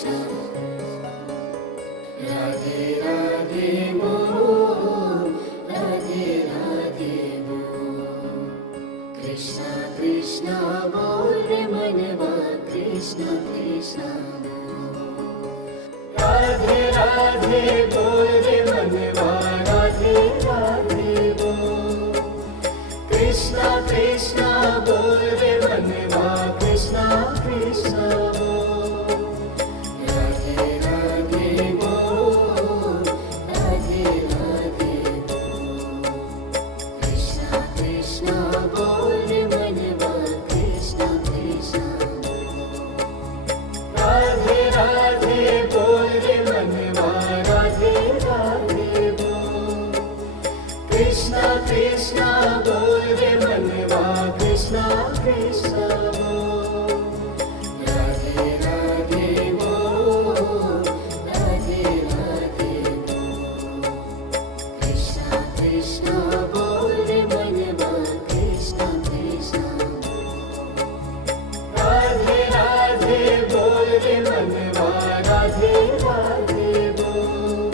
कृष्ण राधे राधे बोल राधे राधे बोल कृष्ण कृष्ण बोल रे मनवा कृष्ण कृष्ण राधे राधे बोल रे मनवा राधे राधे बोल कृष्ण कृष्ण बोल रे मनवा कृष्ण कृष्ण बोल राधे राधे बोल राधे राधे बोल कृष्ण कृष्ण बोल रे मनवा कृष्ण कृष्ण राधे राधे बोल रे मनवा राधे राधे बोल कृष्ण कृष्ण बोल रे मनवा कृष्ण कृष्ण बोल राधे राधे बोल राधे राधे बोल कृष्ण कृष्ण बोल रे मनवा कृष्ण कृष्ण राधे राधे बोल रे मनवा राधे राधे बोल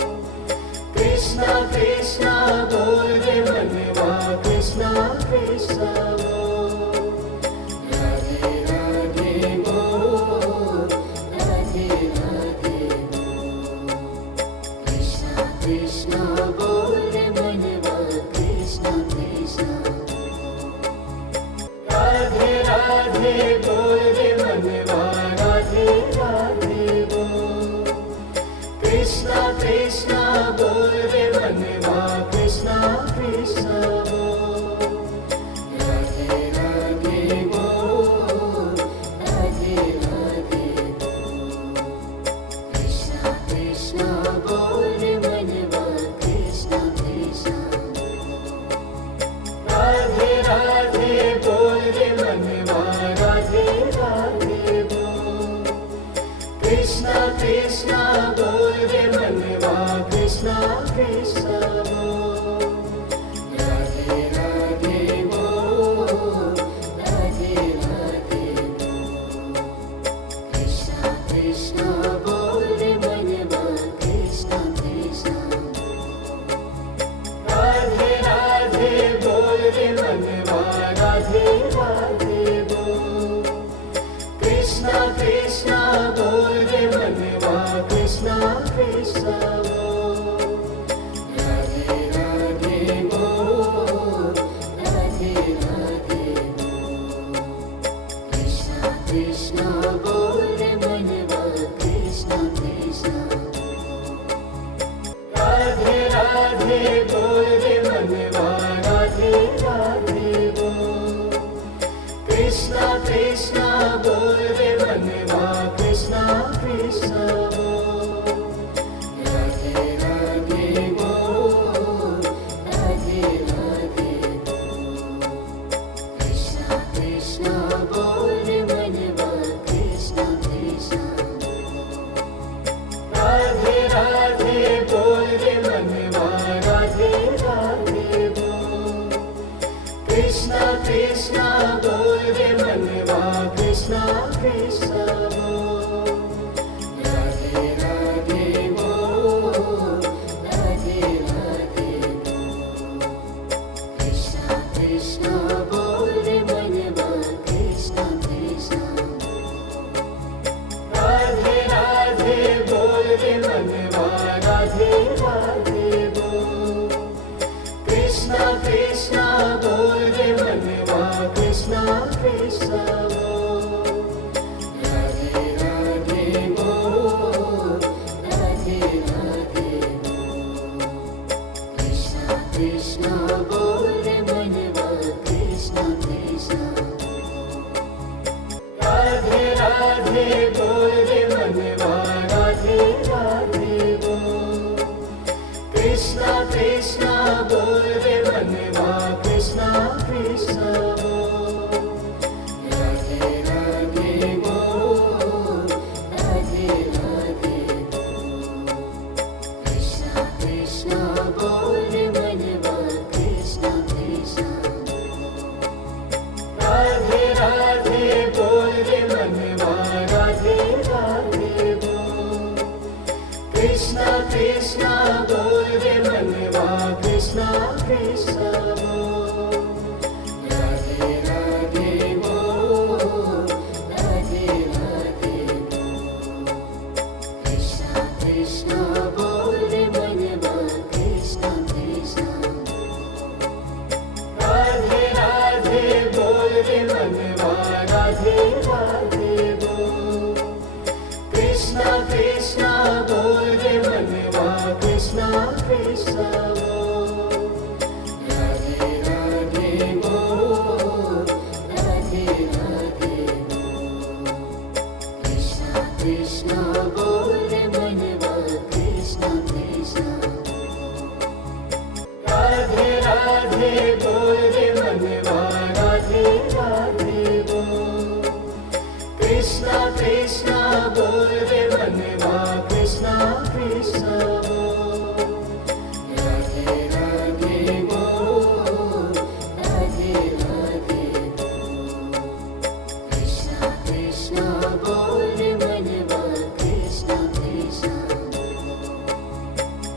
कृष्ण कृष्ण बोल रे मनवा कृष्ण कृष्ण बोल राधे राधे बोल राधे राधे बोल कृष्ण कृष्ण बोल रे मनवा कृष्ण कृष्ण राधे राधे बोल रे मनवा राधे राधे बोल कृष्ण कृष्ण बोल रे मनवा कृष्ण कृष्ण बोल राधे राधे बोल राधे राधे बोल कृष्ण कृष्ण बोल रे मनवा कृष्ण कृष्ण राधे राधे बोल रे मनवा राधे राधे बोल कृष्ण कृष्ण बोल रे मनवा कृष्ण कृष्ण बोल राधे राधे बोल राधे राधे बोल कृष्ण कृष्ण बोल रे मनवा कृष्ण कृष्ण राधे राधे बोल रे मनवा राधे राधे बोल कृष्ण कृष्ण बोल रे मनवा कृष्ण कृष्ण बोल राधे राधे बोल राधे राधे बोल कृष्ण कृष्ण बोल रे मनवा कृष्ण कृष्ण राधे राधे बोल रे मनवा राधे राधे बोल कृष्ण कृष्ण बोल रे मनवा कृष्ण कृष्ण बोल राधे राधे बोल राधे राधे बोल कृष्ण कृष्ण बोल रे मनवा कृष्ण कृष्ण राधे राधे बोल रे मनवा राधे राधे बोल कृष्ण कृष्ण बोल रे मनवा कृष्ण कृष्ण बोल राधे राधे बोल राधे राधे बोल कृष्ण कृष्ण बोल रे मनवा कृष्ण कृष्ण राधे राधे बोल रे मनवा राधे राधे बोल कृष्ण कृष्ण बोल रे मनवा कृष्ण कृष्ण बोल राधे राधे बोल राधे राधे बोल कृष्ण कृष्ण बोल रे मनवा कृष्ण कृष्ण राधे राधे बोल रे मनवा राधे राधे बोल कृष्ण कृष्ण बोल रे मनवा कृष्ण कृष्ण बोल राधे राधे बोल राधे राधे बोल कृष्ण कृष्ण बोल रे मनवा कृष्ण कृष्ण राधे राधे बोल रे मनवा राधे मनवा राधे राधे बोल। कृष्णा कृष्णा बोल रे मनवा कृष्णा कृष्णा बोल। राधे राधे बोल, राधे राधे बोल। कृष्णा कृष्णा बोल रे मनवा कृष्णा कृष्णा बोल। राधे राधे बोल रे मनवा राधे राधे बोल। कृष्णा कृष्णा बोल रे मनवा कृष्णा कृष्णा बोल। राधे राधे बोल, राधे राधे बोल। कृष्णा कृष्णा बोल रे मनवा कृष्णा कृष्णा बोल।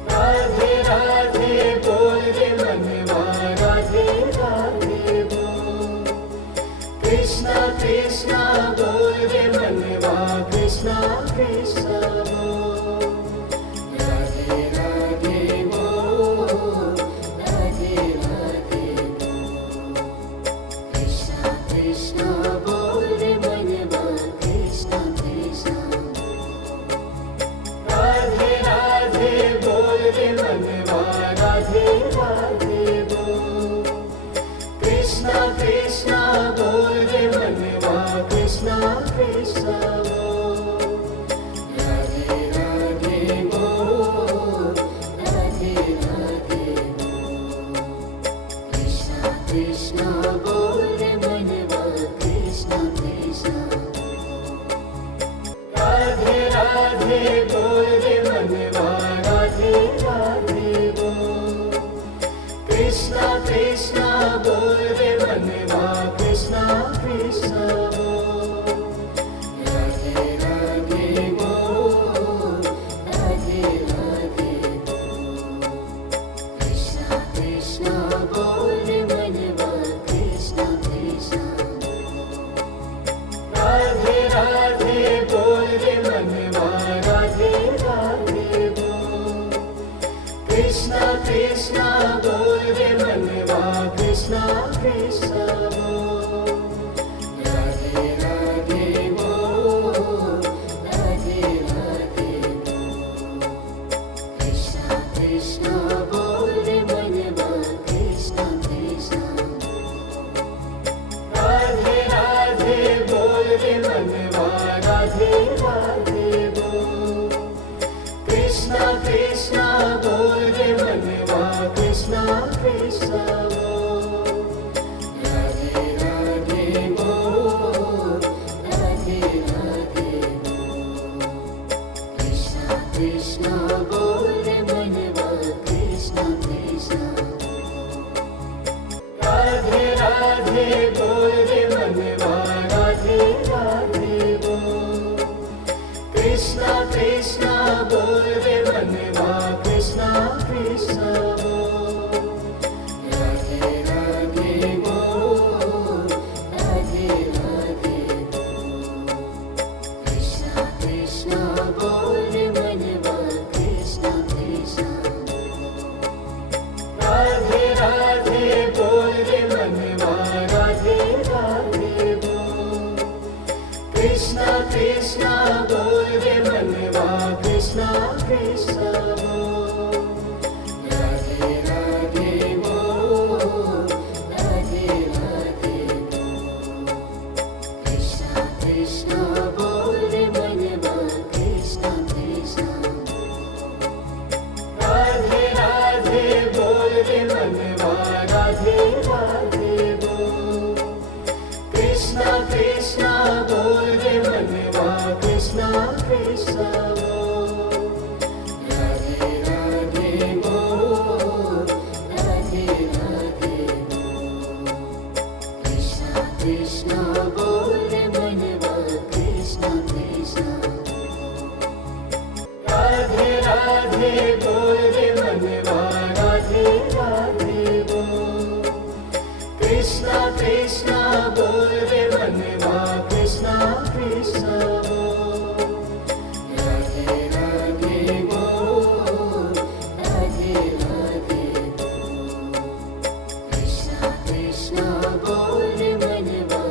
राधे राधे बोल रे मनवा राधे राधे बोल। कृष्णा कृष्णा बोल रे मनवा कृष्णा कृष्णा बोल। राधे राधे बोल, राधे राधे बोल। कृष्णा कृष्णा बोल रे मनवा कृष्णा कृष्णा बोल। राधे राधे बोल रे मनवा राधे राधे बोल। कृष्णा कृष्णा बोल रे मनवा कृष्णा कृष्णा बोल। राधे राधे बोल, राधे राधे बोल। कृष्णा कृष्णा बोल रे मनवा कृष्णा कृष्णा बोल। राधे राधे बोल रे मनवा राधे राधे बोल। कृष्णा कृष्णा बोल रे मनवा कृष्णा कृष्णा बोल। राधे राधे बोल, राधे राधे बोल। कृष्णा कृष्णा बोल रे मनवा कृष्णा कृष्णा बोल। राधे राधे बोल रे मनवा राधे राधे बोल। कृष्णा कृष्णा बोल रे मनवा कृष्णा कृष्णा बोल। राधे राधे बोल, राधे राधे बोल। कृष्णा कृष्णा बोल रे मनवा कृष्णा कृष्णा बोल। राधे राधे बोल रे मनवा राधे राधे बोल। कृष्णा कृष्णा बोल रे मनवा कृष्णा कृष्णा बोल। राधे राधे बोल, राधे राधे बोल। कृष्णा कृष्णा बोल रे मनवा कृष्णा कृष्णा बोल। राधे राधे बोल रे मनवा राधे राधे बोल। कृष्णा कृष्णा बोल रे मनवा कृष्णा कृष्णा बोल। राधे राधे बोल, राधे राधे बोल। कृष्णा कृष्णा बोल रे मनवा कृष्णा कृष्णा बोल। राधे राधे बोल रे मनवा राधे राधे बोल। कृष्णा कृष्णा बोल रे मनवा कृष्णा कृष्णा बोल। राधे राधे बोल, राधे राधे बोल। कृष्णा कृष्णा बोल रे मनवा कृष्णा कृष्णा बोल। राधे राधे बोल रे मनवा राधे राधे बोल। कृष्णा कृष्णा बोल रे मनवा कृष्णा कृष्णा बोल। राधे राधे बोल, राधे राधे बोल। कृष्णा कृष्णा बोल रे मनवा कृष्णा कृष्णा बोल। राधे राधे बोल रे मनवा राधे राधे बोल। कृष्णा कृष्णा बोल रे मनवा कृष्णा कृष्णा बोल। राधे राधे बोल, राधे राधे बोल। कृष्णा कृष्णा बोल रे मनवा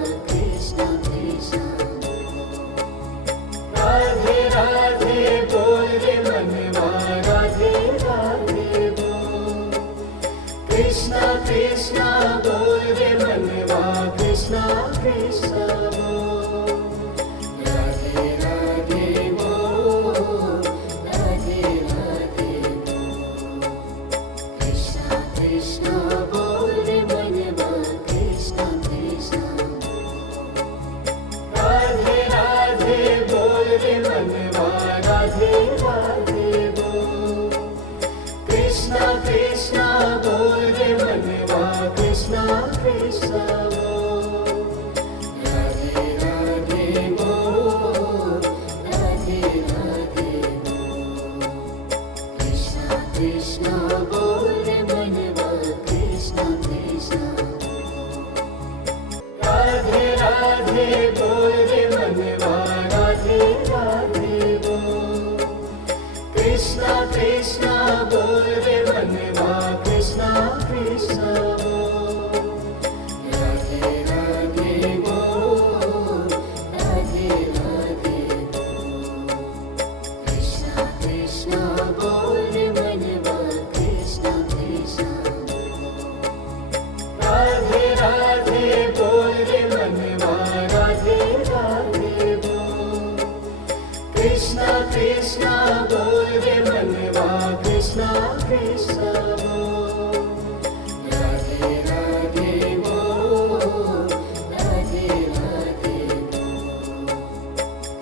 कृष्णा कृष्णा बोल रे मनवा कृष्णा कृष्णा बोल राधे राधे बोल राधे राधे बोल कृष्णा कृष्णा बोल रे मनवा कृष्णा कृष्णा राधे राधे बोल रे मनवा राधे राधे बोल कृष्णा कृष्णा बोल रे मनवा कृष्णा कृष्णा बोल राधे राधे बोल राधे राधे बोल कृष्णा कृष्णा बोल रे मनवा कृष्णा कृष्णा राधे राधे बोल रे मनवा राधे राधे बोल कृष्णा कृष्णा बोल रे मनवा कृष्णा कृष्णा बोल राधे राधे बोल राधे राधे बोल कृष्णा कृष्णा बोल रे मनवा कृष्णा कृष्णा राधे राधे बोल रे मनवा राधे राधे बोल कृष्णा कृष्णा बोल रे मनवा कृष्णा कृष्णा बोल राधे राधे बोल राधे राधे बोल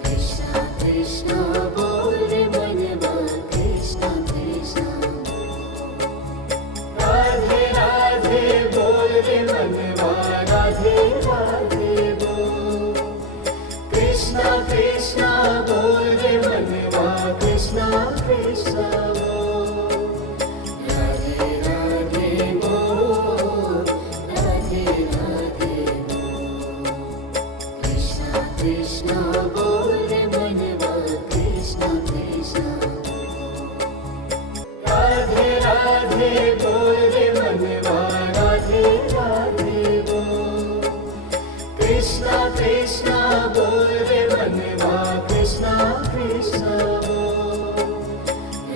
कृष्णा कृष्णा बोल रे मनवा कृष्णा कृष्णा राधे राधे बोल रे मनवा राधे राधे बोल कृष्णा कृष्णा बोल रे मनवा कृष्णा कृष्णा बोल राधे राधे बोल राधे राधे बोल कृष्णा कृष्णा बोल रे मनवा कृष्णा कृष्णा राधे राधे बोल रे मनवा राधे राधे बोल कृष्णा कृष्णा बोल रे मनवा कृष्णा कृष्णा बोल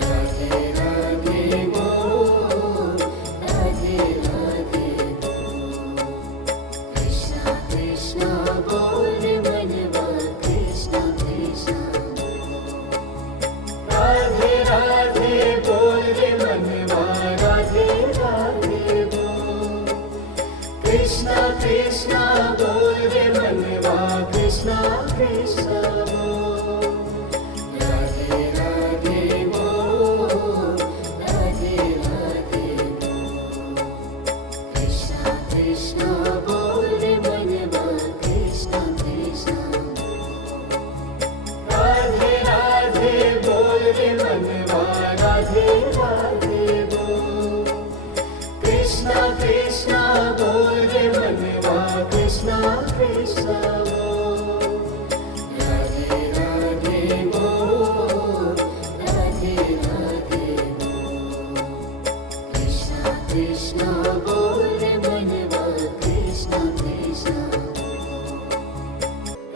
राधे राधे बोल राधे राधे बोल कृष्णा कृष्णा बोल रे मनवा कृष्णा कृष्णा राधे राधे बोल रे मनवा राधे राधे बोल कृष्णा कृष्णा बोल रे मनवा कृष्णा कृष्णा बोल राधे राधे बोल राधे राधे बोल कृष्णा कृष्णा बोल रे मनवा कृष्णा कृष्णा राधे राधे बोल रे मनवा राधे राधे बोल कृष्णा कृष्णा बोल रे मनवा कृष्णा कृष्णा बोल राधे राधे बोल राधे राधे बोल कृष्णा कृष्णा बोल रे मनवा कृष्णा कृष्णा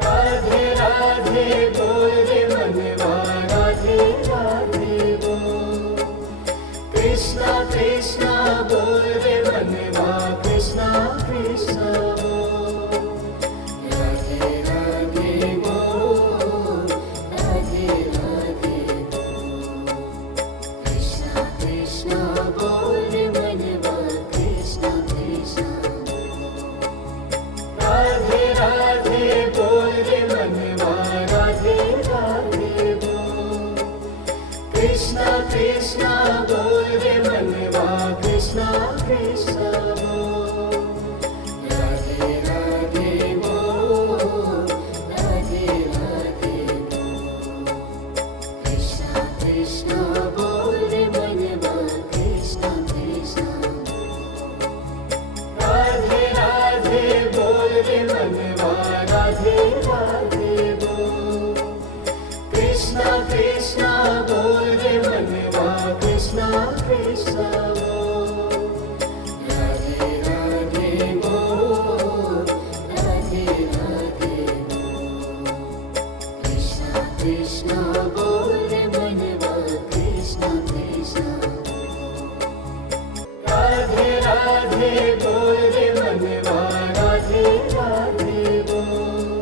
राधे राधे बोल रे मनवा राधे राधे बोल कृष्णा कृष्णा बोल रे मनवा कृष्णा कृष्णा बोल राधे राधे बोल राधे राधे बोल कृष्णा कृष्णा बोल रे मनवा कृष्णा कृष्णा राधे राधे बोल रे मनवा राधे राधे बोल कृष्णा कृष्णा बोल रे मनवा कृष्णा कृष्णा बोल राधे राधे बोल राधे राधे बोल कृष्णा कृष्णा बोल रे मनवा कृष्णा कृष्णा राधे राधे बोल रे मनवा राधे राधे बोल कृष्णा कृष्णा बोल रे मनवा कृष्णा कृष्णा बोल राधे राधे बोल राधे राधे बोल कृष्णा कृष्णा बोल रे मनवा कृष्णा कृष्णा राधे राधे राधे बोल रे मनवा राधे राधे बोल।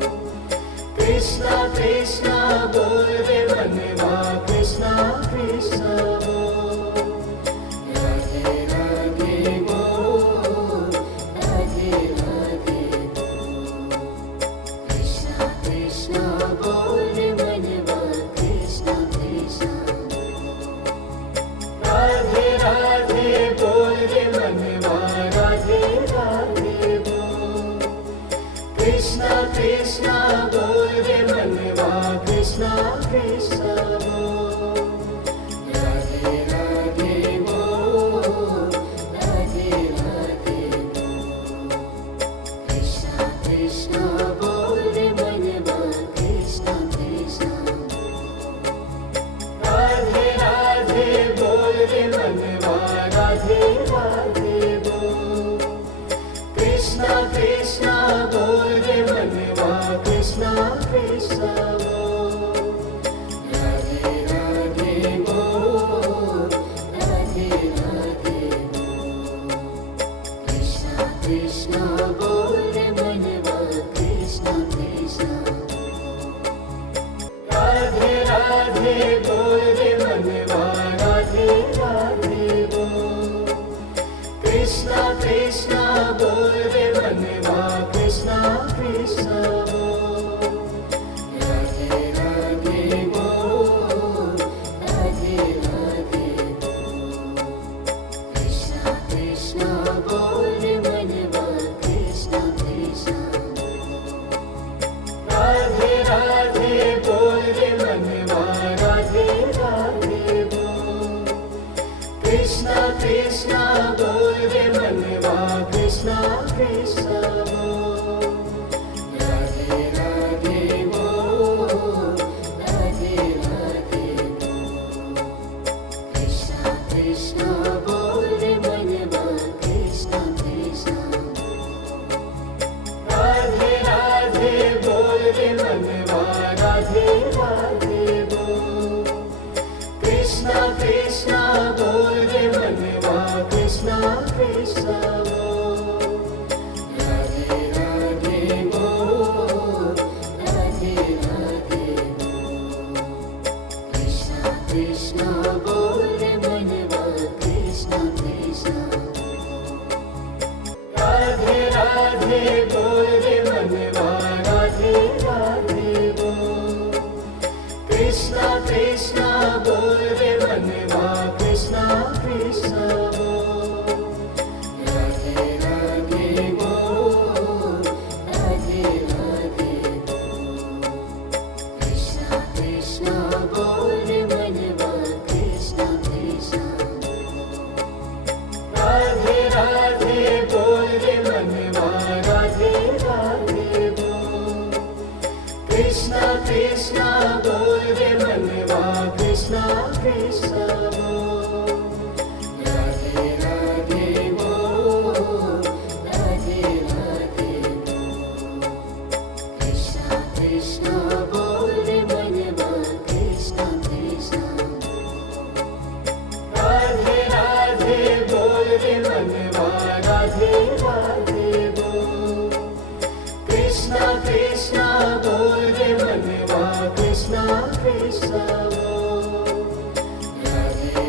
कृष्णा कृष्णा बोल रे मनवा कृष्णा कृष्णा बोल। राधे राधे बोल राधे राधे बोल। कृष्णा कृष्णा बोल रे मनवा कृष्णा कृष्णा बोल। राधे राधे बोल रे मनवा राधे राधे बोल। कृष्णा कृष्णा बोल रे मनवा कृष्णा कृष्णा बोल। राधे राधे बोल राधे राधे बोल। कृष्णा कृष्णा बोल रे मनवा कृष्णा कृष्णा बोल। राधे राधे बोल रे मनवा राधे राधे बोल। कृष्णा कृष्णा बोल रे मनवा कृष्णा कृष्णा बोल। राधे राधे बोल राधे राधे बोल। कृष्णा कृष्णा बोल रे मनवा कृष्णा कृष्णा बोल। राधे राधे बोल रे मनवा राधे राधे बोल। कृष्णा कृष्णा बोल रे मनवा कृष्णा कृष्णा बोल। राधे राधे बोल राधे राधे बोल। कृष्णा कृष्णा बोल रे मनवा कृष्णा कृष्णा बोल। राधे राधे बोल रे मनवा राधे राधे बोल। कृष्णा कृष्णा बोल रे मनवा कृष्णा कृष्णा बोल। राधे राधे बोल राधे राधे बोल। कृष्णा कृष्णा बोल रे मनवा कृष्णा कृष्णा बोल। राधे राधे बोल रे मनवा राधे राधे बोल। कृष्णा कृष्णा बोल रे मनवा कृष्णा कृष्णा बोल। राधे राधे बोल राधे राधे बोल। कृष्णा कृष्णा बोल रे मनवा कृष्णा कृष्णा बोल। राधे राधे बोल रे मनवा राधे राधे बोल। कृष्णा कृष्णा बोल रे मनवा कृष्णा कृष्णा बोल। राधे राधे बोल राधे राधे बोल। कृष्णा कृष्णा बोल रे मनवा कृष्णा कृष्णा बोल। राधे राधे बोल रे मनवा राधे राधे बोल। कृष्णा कृष्णा बोल रे मनवा कृष्णा कृष्णा बोल। राधे राधे बोल राधे राधे बोल। कृष्णा कृष्णा बोल रे मनवा कृष्णा कृष्णा बोल। राधे राधे बोल रे मनवा राधे राधे बोल। कृष्णा कृष्णा बोल रे मनवा कृष्णा कृष्णा बोल। राधे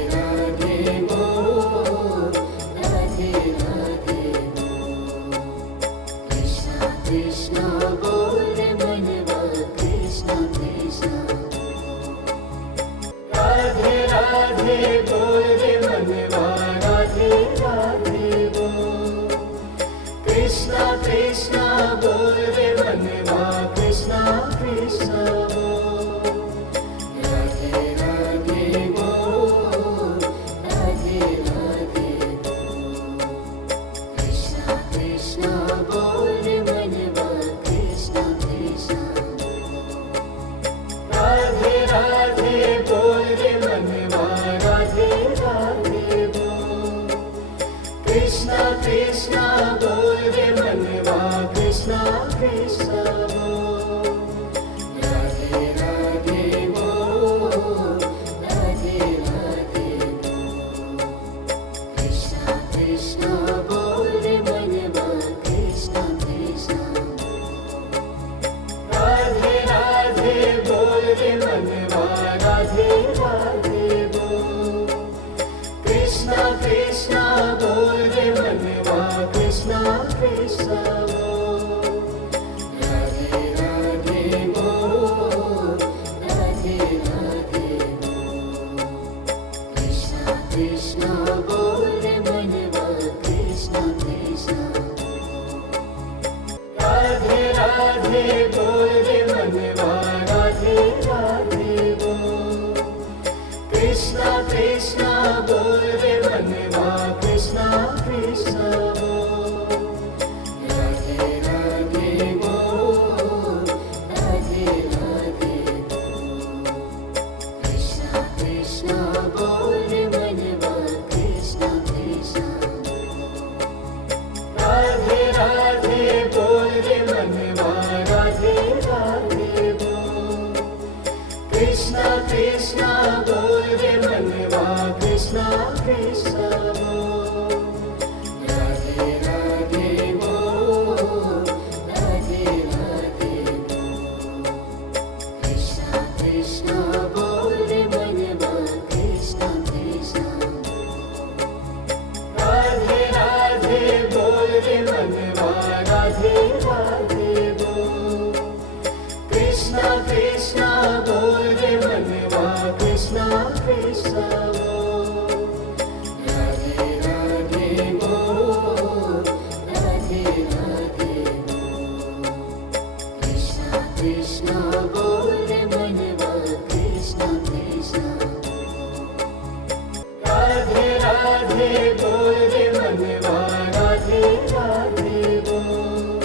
बोल रे मनवा राधे राधे बोल। कृष्णा कृष्णा बोल रे मनवा कृष्णा कृष्णा बोल। राधे राधे बोल, राधे राधे बोल। कृष्णा कृष्णा बोल रे मनवा कृष्णा कृष्णा बोल। राधे राधे बोल रे मनवा राधे राधे बोल। कृष्णा कृष्णा बोल रे मनवा कृष्णा कृष्णा बोल। राधे राधे बोल, राधे राधे बोल। कृष्णा कृष्णा बोल रे मनवा कृष्णा कृष्णा बोल। राधे राधे बोल रे मनवा राधे राधे बोल। कृष्णा कृष्णा बोल रे मनवा कृष्णा कृष्णा बोल। राधे राधे बोल, राधे राधे बोल। कृष्णा कृष्णा बोल रे मनवा कृष्णा कृष्णा बोल। राधे राधे बोल रे मनवा राधे राधे बोल।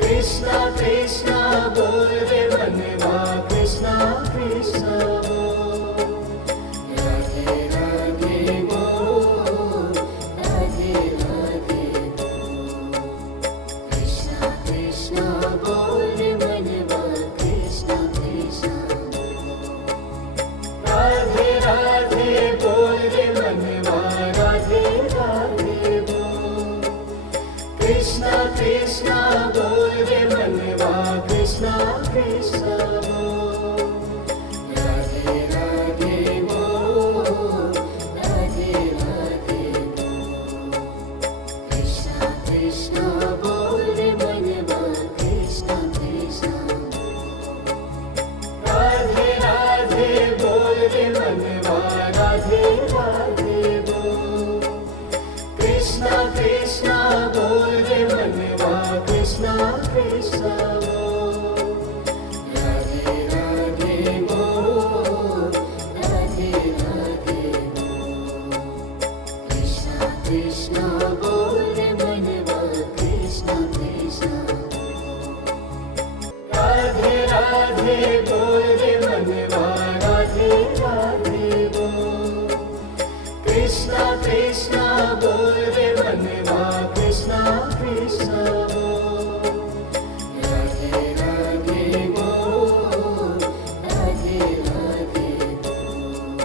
कृष्णा कृष्णा बोल रे मनवा कृष्णा कृष्णा बोल। राधे राधे बोल, राधे राधे बोल। कृष्णा कृष्णा बोल रे मनवा कृष्णा कृष्णा बोल। राधे राधे बोल रे मनवा राधे राधे बोल। कृष्णा कृष्णा बोल रे मनवा कृष्णा कृष्णा बोल। राधे राधे बोल, राधे राधे बोल। कृष्णा कृष्णा बोल रे मनवा कृष्णा कृष्णा बोल। राधे राधे बोल रे मनवा राधे राधे बोल। कृष्णा कृष्णा बोल रे मनवा कृष्णा कृष्णा बोल। राधे राधे बोल, राधे राधे बोल। कृष्णा कृष्णा बोल रे मनवा कृष्णा कृष्णा बोल। राधे राधे बोल रे मनवा राधे राधे बोल। कृष्णा कृष्णा बोल रे मनवा कृष्णा कृष्णा बोल। राधे राधे बोल, राधे राधे बोल।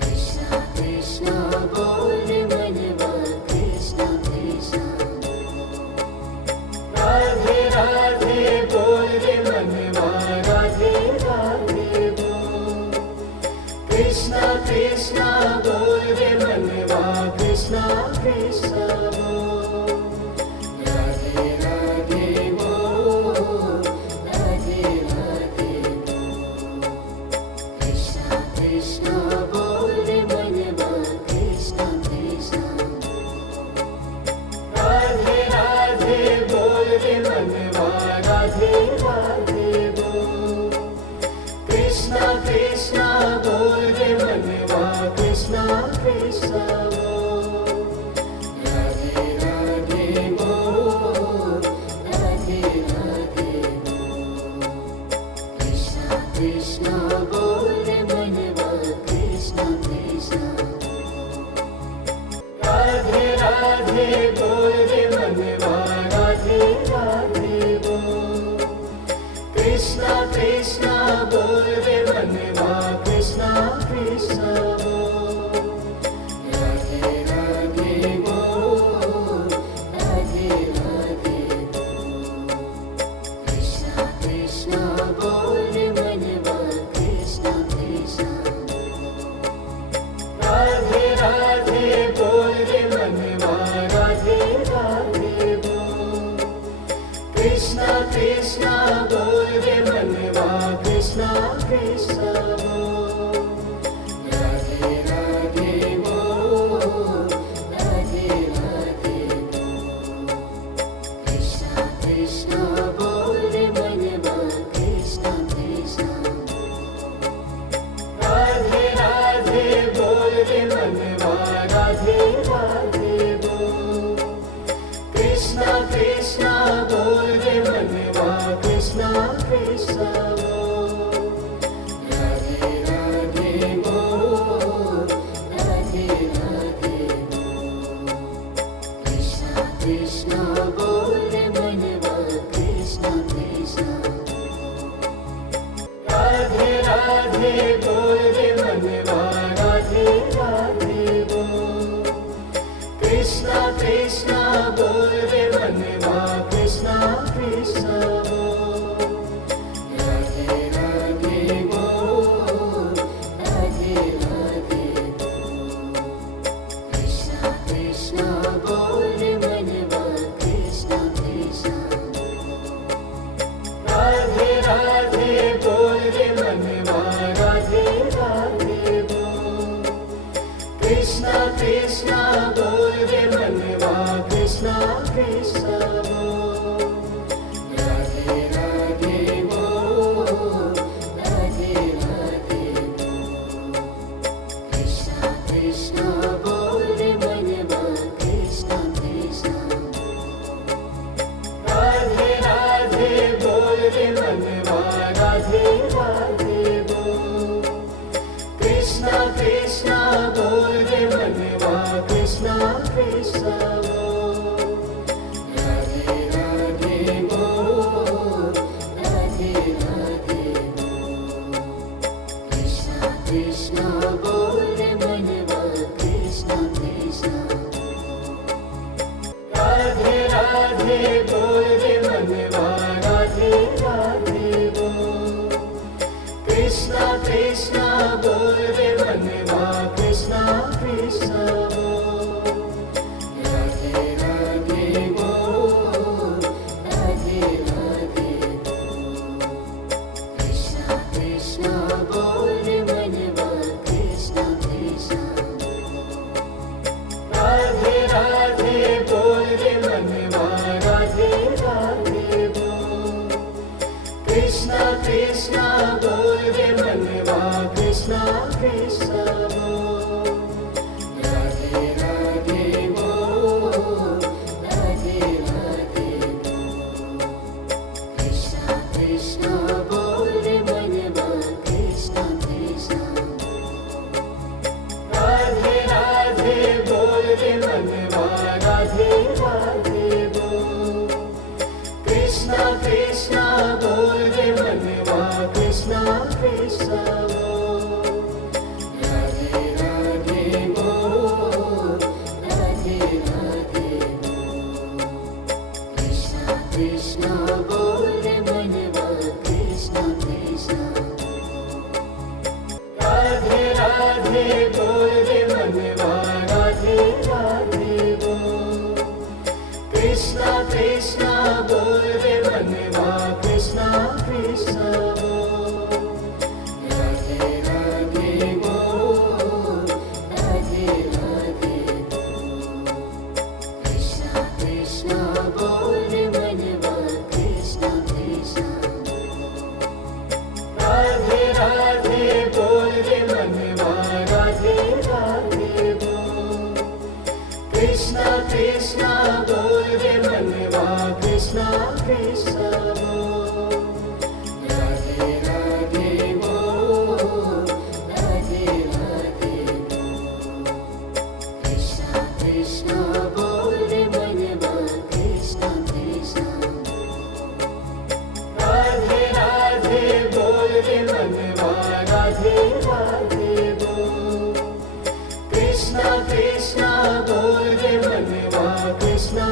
कृष्णा कृष्णा बोल रे मनवा कृष्णा कृष्णा बोल। राधे राधे बोल रे मनवा राधे राधे बोल। कृष्णा कृष्णा बोल रे मनवा कृष्णा कृष्णा बोल। राधे राधे बोल, राधे राधे बोल। कृष्णा कृष्णा बोल रे मनवा कृष्णा कृष्णा बोल। राधे राधे बोल रे मनवा राधे राधे बोल। कृष्णा कृष्णा बोल रे मनवा कृष्णा कृष्णा बोल। राधे राधे बोल, राधे राधे बोल। कृष्णा कृष्णा बोल रे मनवा कृष्णा कृष्णा बोल। राधे राधे बोल रे मनवा राधे राधे बोल। कृष्णा कृष्णा बोल रे मनवा कृष्णा कृष्णा बोल। राधे राधे बोल, राधे राधे बोल। कृष्णा कृष्णा बोल रे मनवा कृष्णा कृष्णा बोल। राधे राधे बोल रे मनवा राधे राधे बोल। कृष्णा कृष्णा बोल रे मनवा कृष्णा कृष्णा बोल। राधे राधे बोल, राधे राधे बोल। कृष्णा कृष्णा बोल रे Krishna Krishna बोल, राधे राधे बोल, राधे राधे बोल, कृष्णा कृष्णा बोल रे मनवा कृष्णा कृष्णा बोल, राधे राधे बोल रे मनवा राधे राधे बोल, कृष्णा कृष्णा बोल रे मनवा कृष्णा कृष्णा बोल, राधे राधे बोल, राधे राधे बोल, कृष्णा कृष्णा बोल रे मनवा कृष्णा कृष्णा बोल, राधे राधे बोल रे मनवा राधे राधे बोल, कृष्णा कृष्णा बोल रे मनवा कृष्णा कृष्णा बोल, राधे राधे बोल, राधे राधे बोल, कृष्णा कृष्णा बोल रे मनवा कृष्णा कृष्णा बोल, राधे राधे बोल रे मनवा राधे राधे बोल, कृष्णा कृष्णा बोल रे मनवा कृष्णा कृष्णा बोल, राधे राधे बोल, राधे राधे बोल, कृष्णा कृष्णा बोल रे मनवा कृष्णा कृष्णा बोल, राधे राधे बोल रे मनवा राधे राधे बोल, कृष्णा कृष्णा बोल रे मनवा कृष्णा कृष्णा बोल, राधे राधे बोल, राधे राधे बोल, कृष्णा कृष्णा बोल रे मनवा कृष्णा कृष्णा बोल, राधे राधे बोल रे मनवा राधे राधे बोल, कृष्णा कृष्णा बोल रे मनवा कृष्णा कृष्णा बोल, राधे राधे बोल, राधे राधे बोल, कृष्णा कृष्णा बोल रे मनवा कृष्णा कृष्णा बोल, राधे राधे बोल रे मनवा राधे राधे बोल, कृष्णा कृष्णा बोल रे मनवा कृष्णा कृष्णा बोल, राधे राधे बोल, राधे राधे बोल, कृष्णा कृष्णा बोल रे मनवा कृष्णा कृष्णा बोल, राधे राधे बोल रे मनवा राधे राधे बोल, कृष्णा कृष्णा बोल रे मनवा कृष्णा कृष्णा बोल, राधे राधे बोल, राधे राधे बोल, कृष्णा कृष्णा बोल रे मनवा कृष्णा कृष्णा बोल, राधे राधे बोल रे मनवा राधे राधे बोल, कृष्णा कृष्णा बोल रे मनवा कृष्णा कृष्णा बोल, राधे राधे बोल, राधे राधे बोल, कृष्णा कृष्णा बोल रे मनवा कृष्णा कृष्णा बोल, राधे राधे बोल रे मनवा राधे राधे बोल, कृष्णा कृष्णा बोल रे मनवा कृष्णा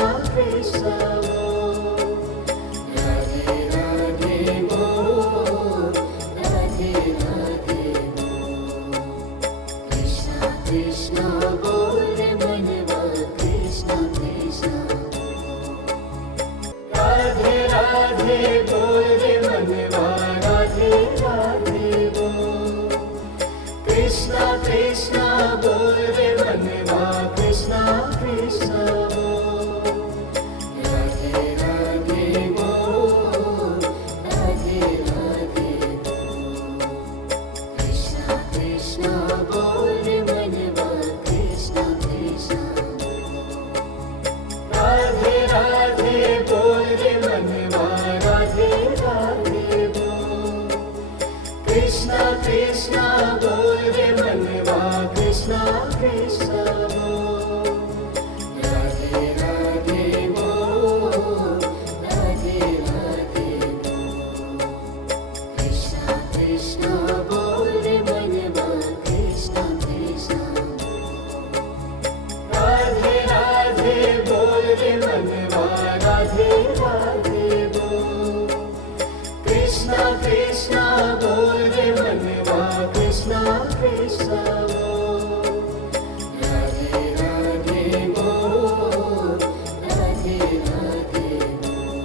कृष्णा कृष्णा बोल रे मनवा कृष्णा कृष्णा बोल राधे राधे बोल राधे राधे बोल कृष्णा कृष्णा बोल रे मनवा कृष्णा कृष्णा राधे राधे बोल रे मनवा राधे राधे बोल कृष्णा कृष्णा बोल रे मनवा कृष्णा कृष्णा बोल राधे राधे बोल राधे राधे बोल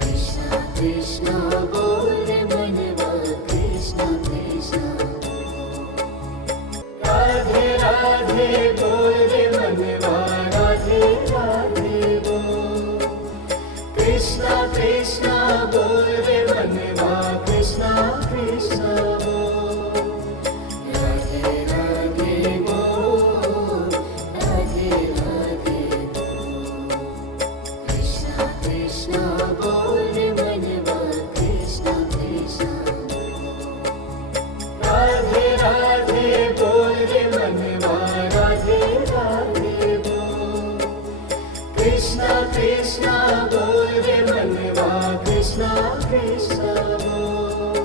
कृष्णा कृष्णा बोल रे मनवा कृष्णा कृष्णा राधे राधे बोल रे मनवा राधे राधे बोल कृष्णा कृष्णा बोल रे मनवा कृष्णा कृष्णा बोल राधे राधे बोल राधे राधे बोल कृष्णा कृष्णा बोल रे मनवा कृष्णा कृष्णा राधे राधे बोल रे मनवा राधे राधे बोल कृष्णा कृष्णा बोल रे मनवा कृष्णा कृष्णा बोल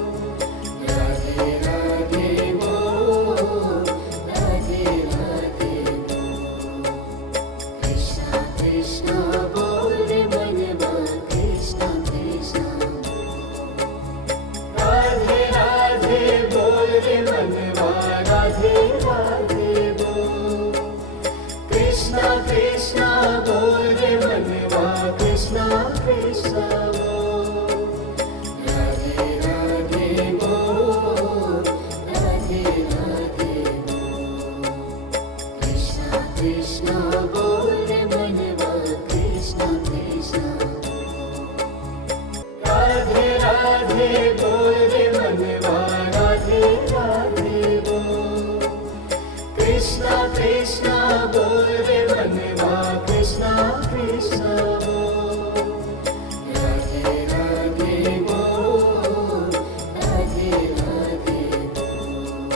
राधे राधे बोल राधे राधे बोल कृष्णा कृष्णा बोल रे मनवा कृष्णा कृष्णा राधे राधे बोल रे मनवा राधे राधे बोल कृष्णा कृष्णा बोल रे मनवा कृष्णा कृष्णा बोल राधे राधे बोल राधे राधे बोल कृष्णा कृष्णा बोल रे मनवा कृष्णा कृष्णा राधे राधे बोल रे मनवा राधे राधे बोल कृष्णा कृष्णा बोल रे मनवा कृष्णा कृष्णा बोल राधे राधे बोल राधे राधे बोल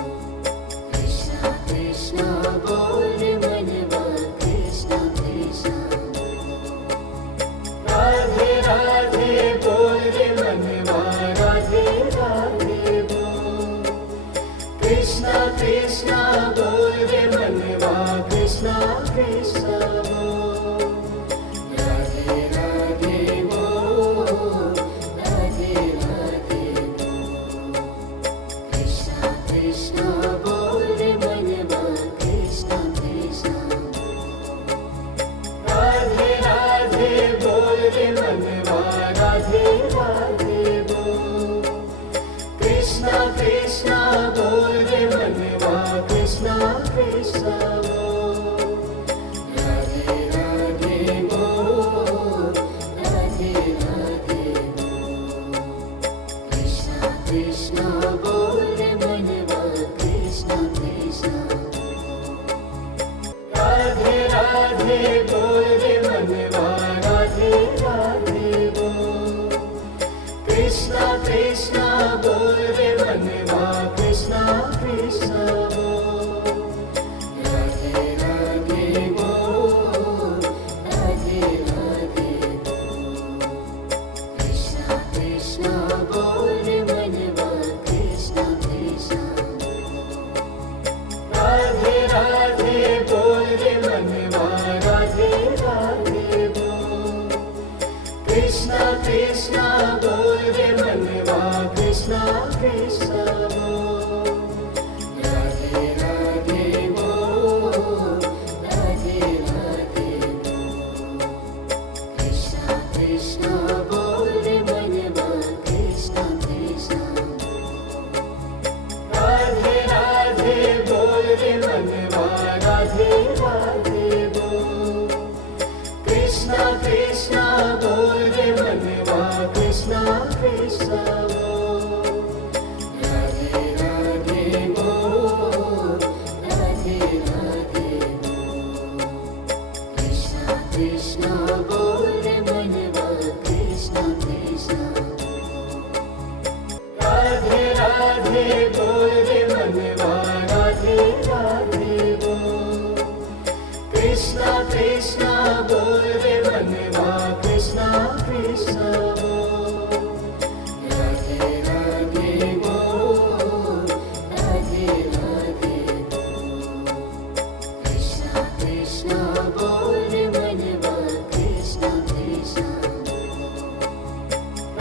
कृष्णा कृष्णा बोल रे मनवा कृष्णा कृष्णा राधे राधे बोल रे मनवा राधे राधे बोल कृष्णा कृष्णा बोल रे मनवा कृष्णा कृष्णा बोल राधे राधे बोल राधे राधे बोल कृष्णा कृष्णा बोल रे मनवा कृष्णा कृष्णा राधे राधे बोल रे मनवा राधे राधे बोल कृष्णा कृष्णा बोल रे मनवा कृष्णा कृष्णा बोल राधे राधे बोल राधे राधे बोल कृष्णा कृष्णा बोल रे मनवा कृष्णा कृष्णा राधे राधे बोल रे मनवा राधे राधे बोल कृष्णा कृष्णा बोल रे मनवा कृष्णा कृष्णा बोल राधे राधे बोल राधे राधे बोल कृष्णा कृष्णा बोल रे मनवा कृष्णा कृष्णा राधे राधे बोल रे मनवा राधे राधे बोल कृष्णा कृष्णा बोल रे मनवा कृष्णा कृष्णा बोल राधे राधे बोल राधे राधे बोल कृष्णा कृष्णा बोल रे मनवा कृष्णा कृष्णा राधे राधे बोल रे मनवा राधे राधे बोल कृष्णा कृष्णा बोल रे मनवा कृष्णा कृष्णा बोल राधे राधे बोल राधे राधे बोल कृष्णा कृष्णा बोल रे मनवा कृष्णा कृष्णा राधे राधे बोल रे मनवा राधे राधे बोल। कृष्णा कृष्णा बोल रे मनवा कृष्णा कृष्णा बोल। राधे राधे बोल राधे राधे बोल। कृष्णा कृष्णा बोल रे मनवा कृष्णा कृष्णा बोल।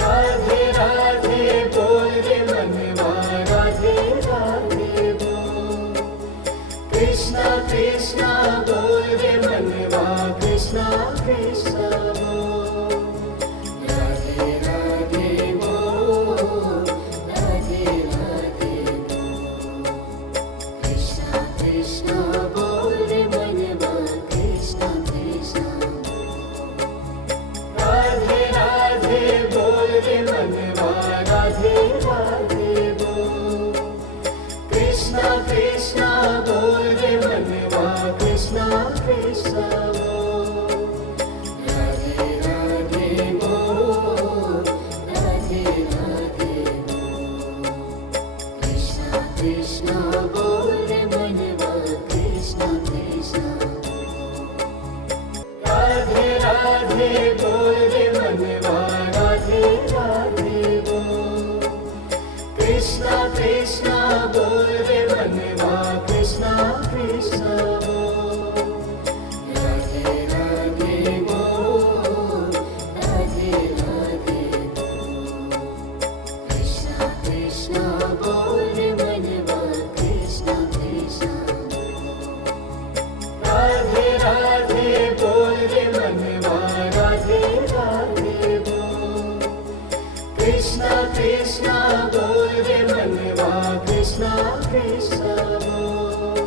राधे राधे बोल रे मनवा राधे राधे बोल। कृष्णा कृष्णा बोल रे मनवा कृष्णा कृष्णा बोल। राधे राधे बोल राधे राधे बोल। कृष्णा कृष्णा बोल रे मनवा कृष्णा कृष्णा बोल। राधे राधे बोल रे मनवा राधे राधे बोल। कृष्णा कृष्णा बोल रे मनवा कृष्णा कृष्णा बोल। राधे राधे बोल राधे राधे बोल। कृष्णा कृष्णा बोल रे मनवा कृष्णा कृष्णा बोल। राधे राधे बोल रे मनवा राधे राधे बोल। कृष्णा कृष्णा बोल रे मनवा कृष्णा कृष्णा बोल। राधे राधे बोल राधे राधे बोल। कृष्णा कृष्णा बोल रे मनवा कृष्णा कृष्णा बोल। राधे राधे बोल रे मनवा राधे राधे बोल। कृष्णा कृष्णा बोल रे मनवा कृष्णा कृष्णा बोल।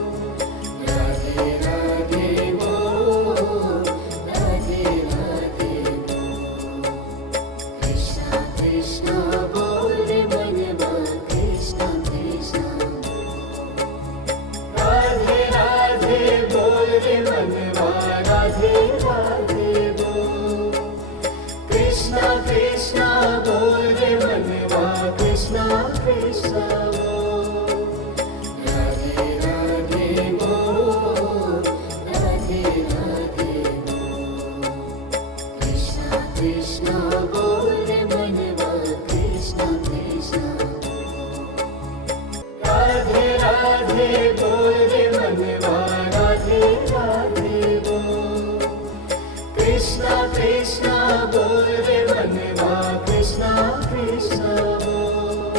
राधे राधे बोल राधे राधे बोल। कृष्णा कृष्णा बोल रे मनवा कृष्णा कृष्णा बोल। राधे राधे बोल रे मनवा राधे राधे बोल। कृष्णा कृष्णा बोल रे मनवा कृष्णा कृष्णा बोल। राधे राधे बोल राधे राधे बोल। कृष्णा कृष्णा बोल रे मनवा कृष्णा कृष्णा बोल। राधे राधे बोल रे मनवा राधे राधे बोल। कृष्णा कृष्णा बोल रे मनवा कृष्णा कृष्णा बोल।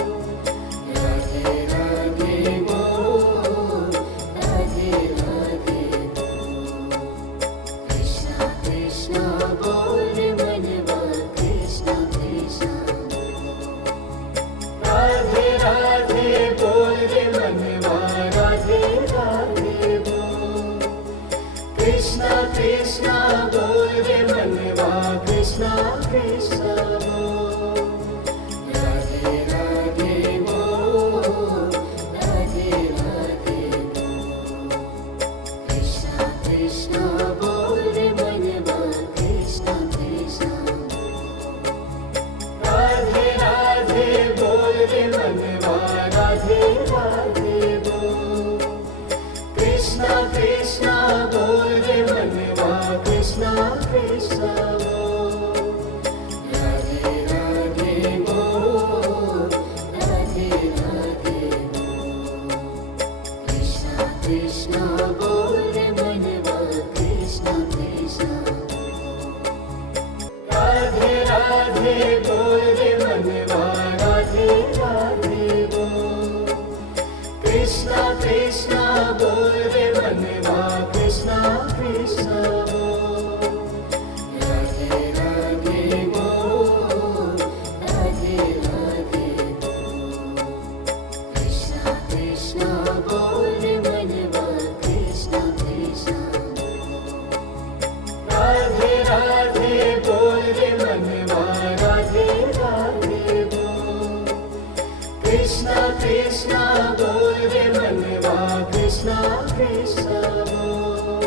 राधे राधे बोल राधे राधे बोल। कृष्णा कृष्णा बोल रे मनवा कृष्णा कृष्णा बोल। राधे राधे बोल रे मनवा राधे राधे बोल। कृष्णा कृष्णा बोल रे मनवा कृष्णा कृष्णा बोल। राधे राधे बोल राधे राधे बोल। कृष्णा कृष्णा बोल रे मनवा कृष्णा कृष्णा बोल। राधे राधे बोल रे मनवा राधे राधे बोल। कृष्णा कृष्णा बोल रे मनवा कृष्णा कृष्णा बोल। राधे राधे बोल राधे राधे बोल। कृष्णा कृष्णा बोल रे मनवा कृष्णा कृष्णा बोल। राधे राधे बोल रे मनवा राधे राधे बोल। कृष्णा कृष्णा बोल रे मनवा कृष्णा कृष्णा बोल। राधे राधे बोल राधे राधे बोल। कृष्णा कृष्णा बोल रे मनवा कृष्णा कृष्णा बोल। राधे राधे बोल रे मनवा राधे राधे बोल। कृष्णा कृष्णा बोल रे मनवा कृष्णा कृष्णा बोल।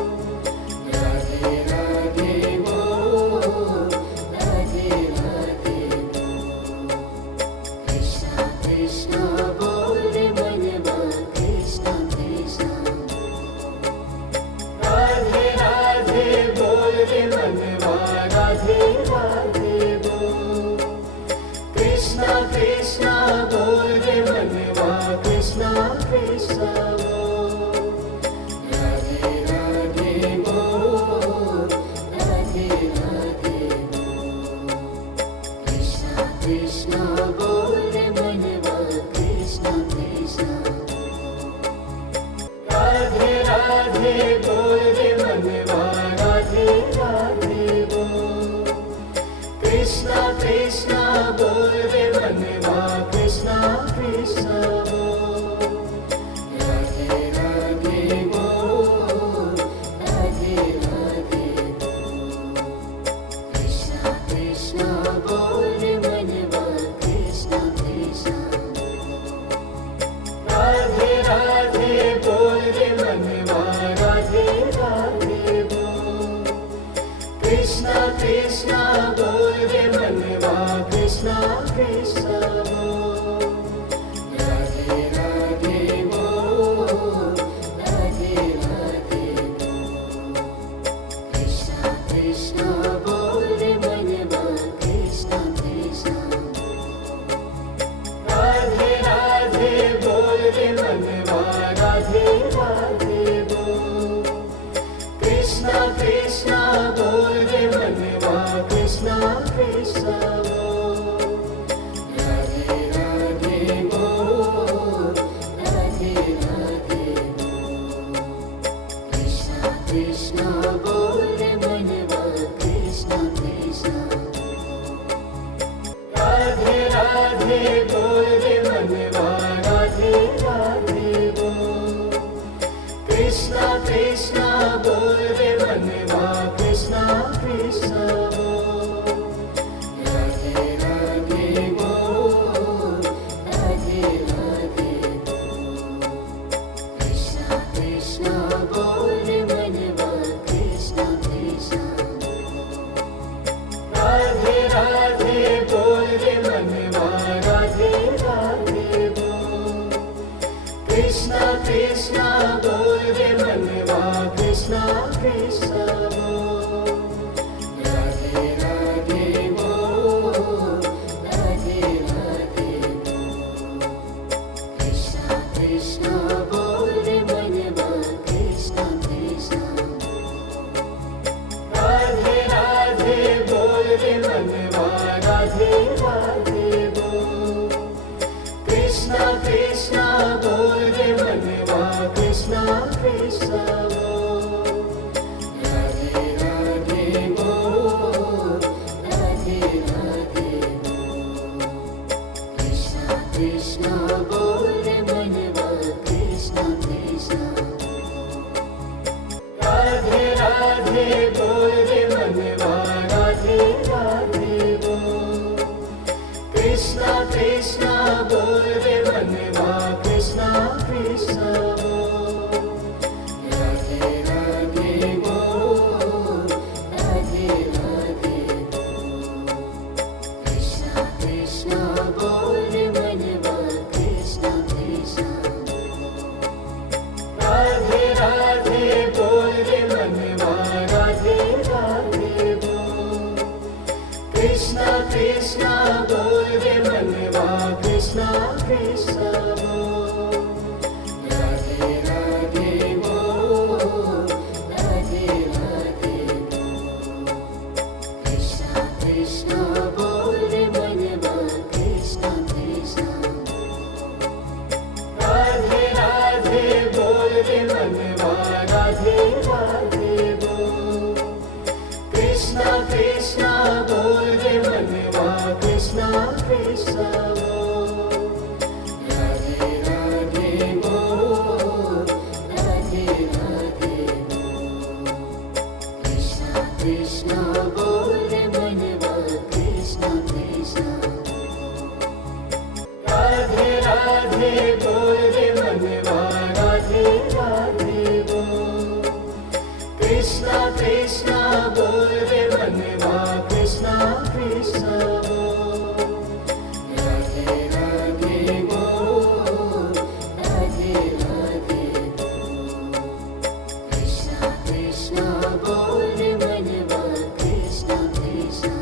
राधे राधे बोल राधे राधे बोल। कृष्णा कृष्णा बोल कृष्णा कृष्णा बोल रे मनवा कृष्णा कृष्णा बोल राधे राधे बोल राधे राधे बोल कृष्णा कृष्णा बोल रे मनवा कृष्णा कृष्णा राधे राधे बोल रे मनवा राधे राधे बोल कृष्णा कृष्णा बोल रे मनवा कृष्णा कृष्णा बोल राधे राधे बोल राधे राधे बोल कृष्णा कृष्णा बोल रे मनवा कृष्णा कृष्णा राधे राधे बोल रे मनवा राधे राधे बोल कृष्णा कृष्णा बोल रे मनवा कृष्णा कृष्णा बोल राधे राधे बोल राधे राधे बोल कृष्णा कृष्णा बोल रे मनवा कृष्णा कृष्णा राधे राधे बोल रे मनवा राधे राधे बोल कृष्णा कृष्णा बोल रे मनवा कृष्णा कृष्णा बोल राधे राधे बोल राधे राधे बोल कृष्णा कृष्णा बोल रे मनवा कृष्णा कृष्णा राधे राधे बोल रे मनवा राधे राधे बोल कृष्णा कृष्णा बोल रे मनवा कृष्णा कृष्णा बोल राधे राधे बोल राधे राधे बोल कृष्णा कृष्णा बोल रे मनवा कृष्णा कृष्णा राधे राधे बोल रे मनवा राधे राधे बोल कृष्णा कृष्णा बोल रे मनवा कृष्णा कृष्णा बोल राधे राधे बोल राधे राधे बोल कृष्णा कृष्णा बोल रे मनवा कृष्णा कृष्णा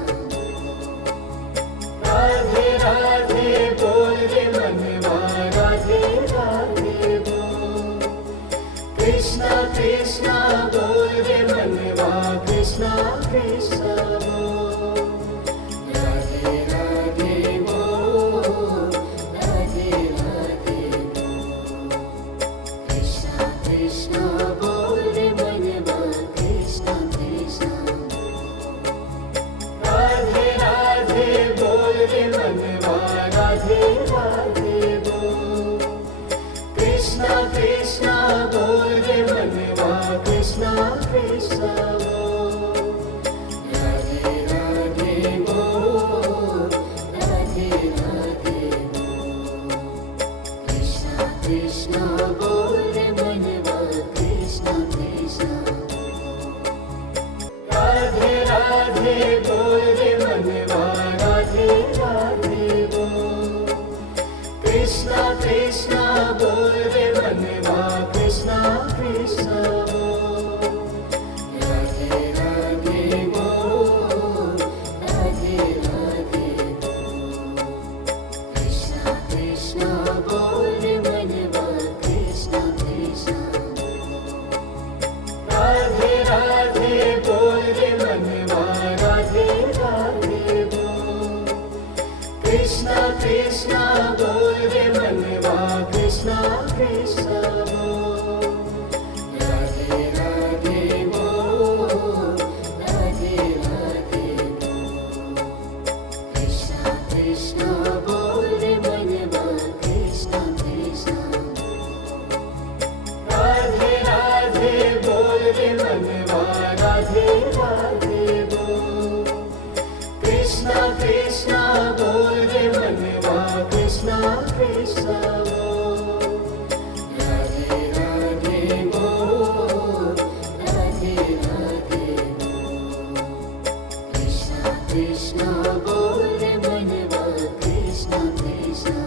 राधे राधे बोल रे मनवा राधे राधे बोल कृष्णा कृष्णा बोल रे मनवा कृष्णा कृष्णा बोल राधे राधे बोल राधे राधे बोल कृष्णा कृष्णा बोल रे मनवा कृष्णा कृष्णा राधे राधे बोल रे मनवा राधे राधे बोल कृष्णा कृष्णा बोल रे मनवा कृष्णा कृष्णा बोल राधे राधे बोल राधे राधे बोल कृष्णा कृष्णा बोल रे मनवा कृष्णा कृष्णा राधे राधे बोल रे मनवा राधे राधे बोल कृष्णा कृष्णा बोल रे मनवा कृष्णा कृष्णा बोल राधे राधे बोल राधे राधे बोल कृष्णा कृष्णा बोल रे मनवा कृष्णा कृष्णा राधे राधे बोल रे मनवा राधे राधे बोल कृष्णा कृष्णा बोल रे मनवा कृष्णा कृष्णा बोल राधे राधे बोल राधे राधे बोल कृष्णा कृष्णा बोल रे मनवा कृष्णा कृष्णा राधे राधे बोल रे मनवा राधे राधे बोल कृष्णा कृष्णा बोल रे मनवा कृष्णा कृष्णा बोल राधे राधे बोल राधे राधे बोल कृष्णा कृष्णा बोल रे मनवा कृष्णा कृष्णा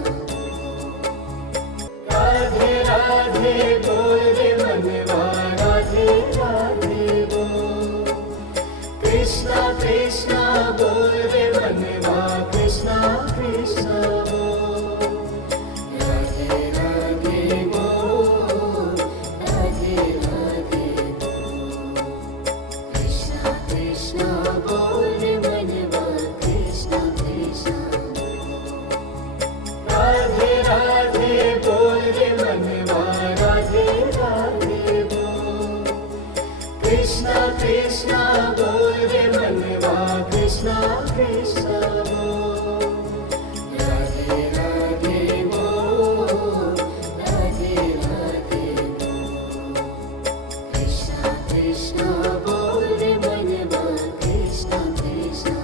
राधे राधे Krishna Krishna बोल रे मनवा Krishna Krishna बोल राधे राधे बोल राधे राधे बोल Krishna Krishna बोल रे मनवा Krishna Krishna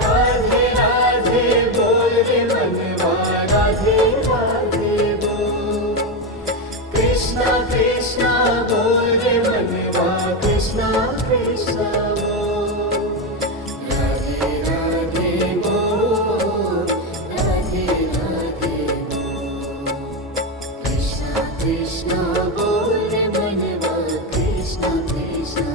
राधे राधे बोल रे मनवा राधे राधे बोल Krishna Krishna बोल रे मनवा Krishna Krishna बोल राधे राधे बोल राधे राधे बोल Krishna Krishna बोल रे मनवा Krishna Krishna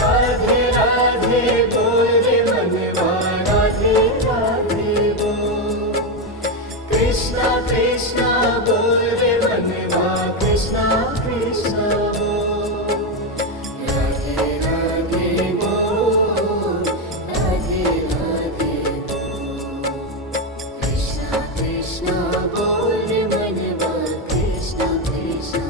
राधे राधे बोल रे मनवा राधे राधे बोल Krishna Krishna बोल रे मनवा Krishna Krishna बोल राधे राधे बोल राधे राधे बोल Krishna Krishna बोल रे मनवा Krishna Krishna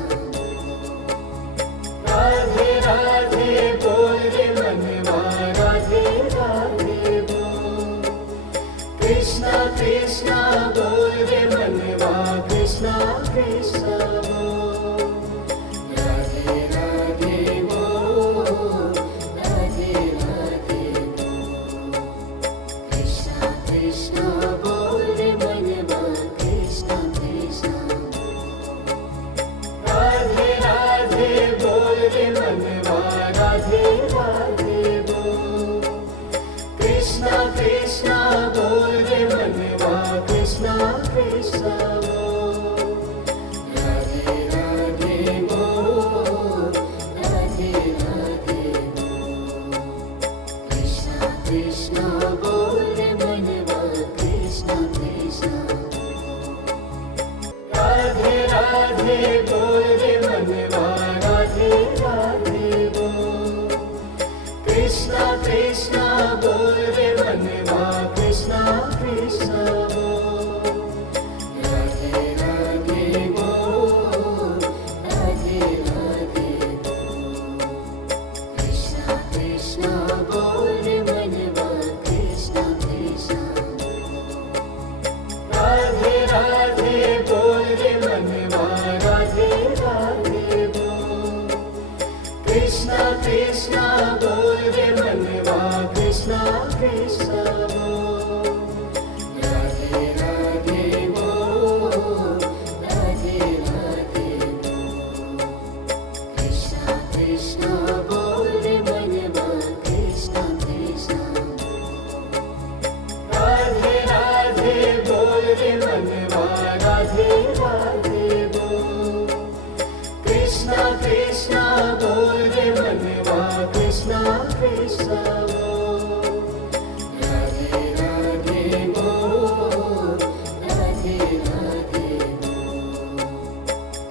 राधे राधे बोल रे मनवा राधे राधे बोल Krishna Krishna बोल रे मनवा Krishna Krishna बोल राधे राधे बोल राधे राधे बोल Krishna Krishna बोल रे मनवा Krishna Krishna राधे राधे बोल रे मनवा राधे राधे बोल Krishna Krishna बोल रे मनवा Krishna Krishna बोल राधे राधे बोल राधे राधे बोल Krishna Krishna बोल रे मनवा Krishna Krishna राधे राधे बोल रे मनवा राधे राधे बोल Krishna Krishna बोल रे मनवा Krishna Krishna बोल राधे राधे बोल राधे राधे बोल Krishna Krishna बोल रे मनवा Krishna Krishna राधे राधे बोल रे मनवा राधे राधे बोल Krishna Krishna बोल रे मनवा Krishna Krishna बोल राधे राधे बोल राधे राधे बोल Krishna Krishna बोल रे मनवा Krishna Krishna राधे राधे बोल रे मनवा राधे राधे बोल Krishna Krishna बोल रे मनवा Krishna Krishna बोल राधे राधे बोल राधे राधे बोल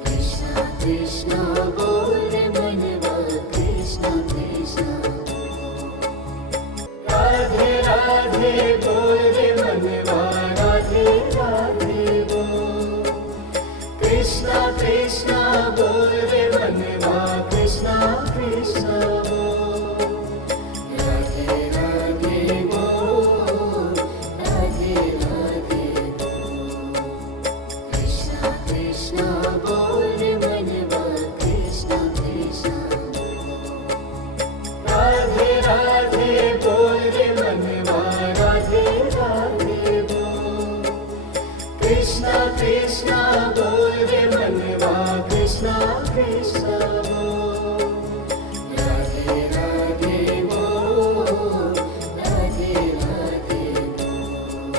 Krishna Krishna बोल रे मनवा Krishna Krishna राधे राधे बोल रे मनवा राधे राधे बोल Krishna Krishna बोल रे मनवा Krishna Krishna बोल राधे राधे बोल राधे राधे बोल Krishna Krishna बोल रे मनवा Krishna Krishna राधे राधे बोल रे मनवा राधे राधे बोल Krishna Krishna बोल रे मनवा Krishna Krishna बोल राधे राधे बोल राधे राधे बोल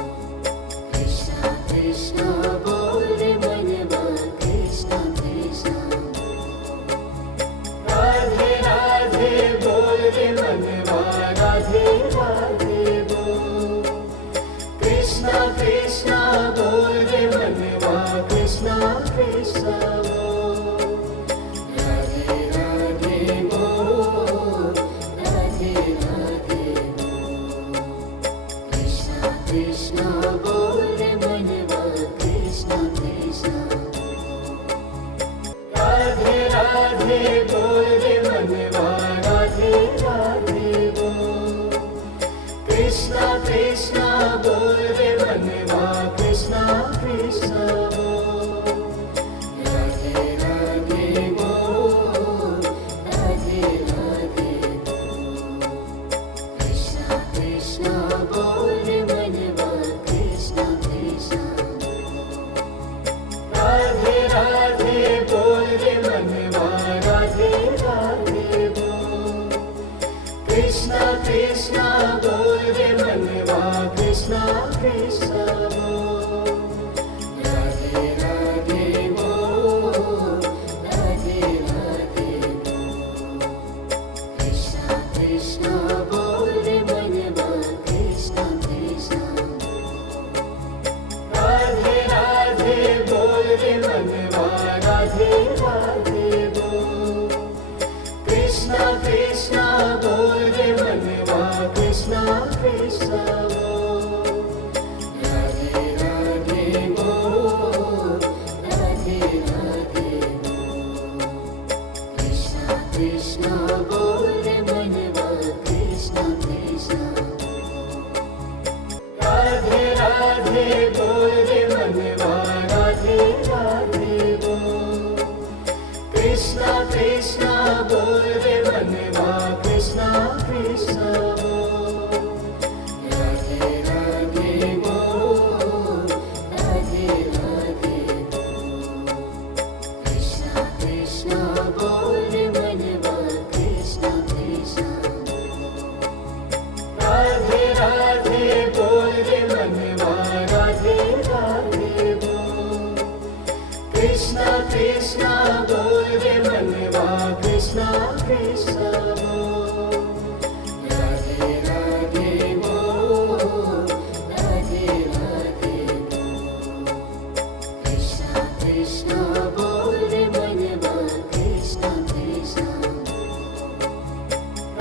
Krishna Krishna बोल रे मनवा Krishna Krishna राधे राधे बोल रे मनवा राधे राधे बोल Krishna Krishna बोल रे मनवा Krishna Krishna बोल राधे राधे बोल राधे राधे बोल Krishna Krishna बोल रे मनवा Krishna Krishna राधे राधे राधे बोल रे मनवा राधे राधे बोल। कृष्णा कृष्णा बोल रे मनवा कृष्णा कृष्णा बोल। राधे राधे बोल राधे राधे बोल। कृष्णा कृष्णा बोल रे मनवा कृष्णा कृष्णा बोल। राधे राधे बोल रे मनवा राधे राधे बोल। कृष्णा कृष्णा बोल रे मनवा कृष्णा कृष्णा बोल। राधे राधे बोल राधे राधे बोल। कृष्णा कृष्णा बोल रे मनवा कृष्णा कृष्णा बोल। राधे राधे बोल रे मनवा राधे राधे बोल। कृष्णा कृष्णा बोल रे मनवा कृष्णा कृष्णा बोल। राधे राधे बोल राधे राधे बोल। कृष्णा कृष्णा बोल रे मनवा कृष्णा कृष्णा बोल। राधे राधे बोल रे मनवा राधे राधे बोल। कृष्णा कृष्णा बोल रे मनवा कृष्णा कृष्णा बोल। राधे राधे बोल राधे राधे बोल। कृष्णा कृष्णा बोल रे मनवा कृष्णा कृष्णा बोल। राधे राधे बोल रे मनवा राधे राधे बोल। कृष्णा कृष्णा बोल रे मनवा कृष्णा कृष्णा बोल। राधे राधे बोल राधे राधे बोल। कृष्णा कृष्णा बोल रे मनवा कृष्णा कृष्णा बोल।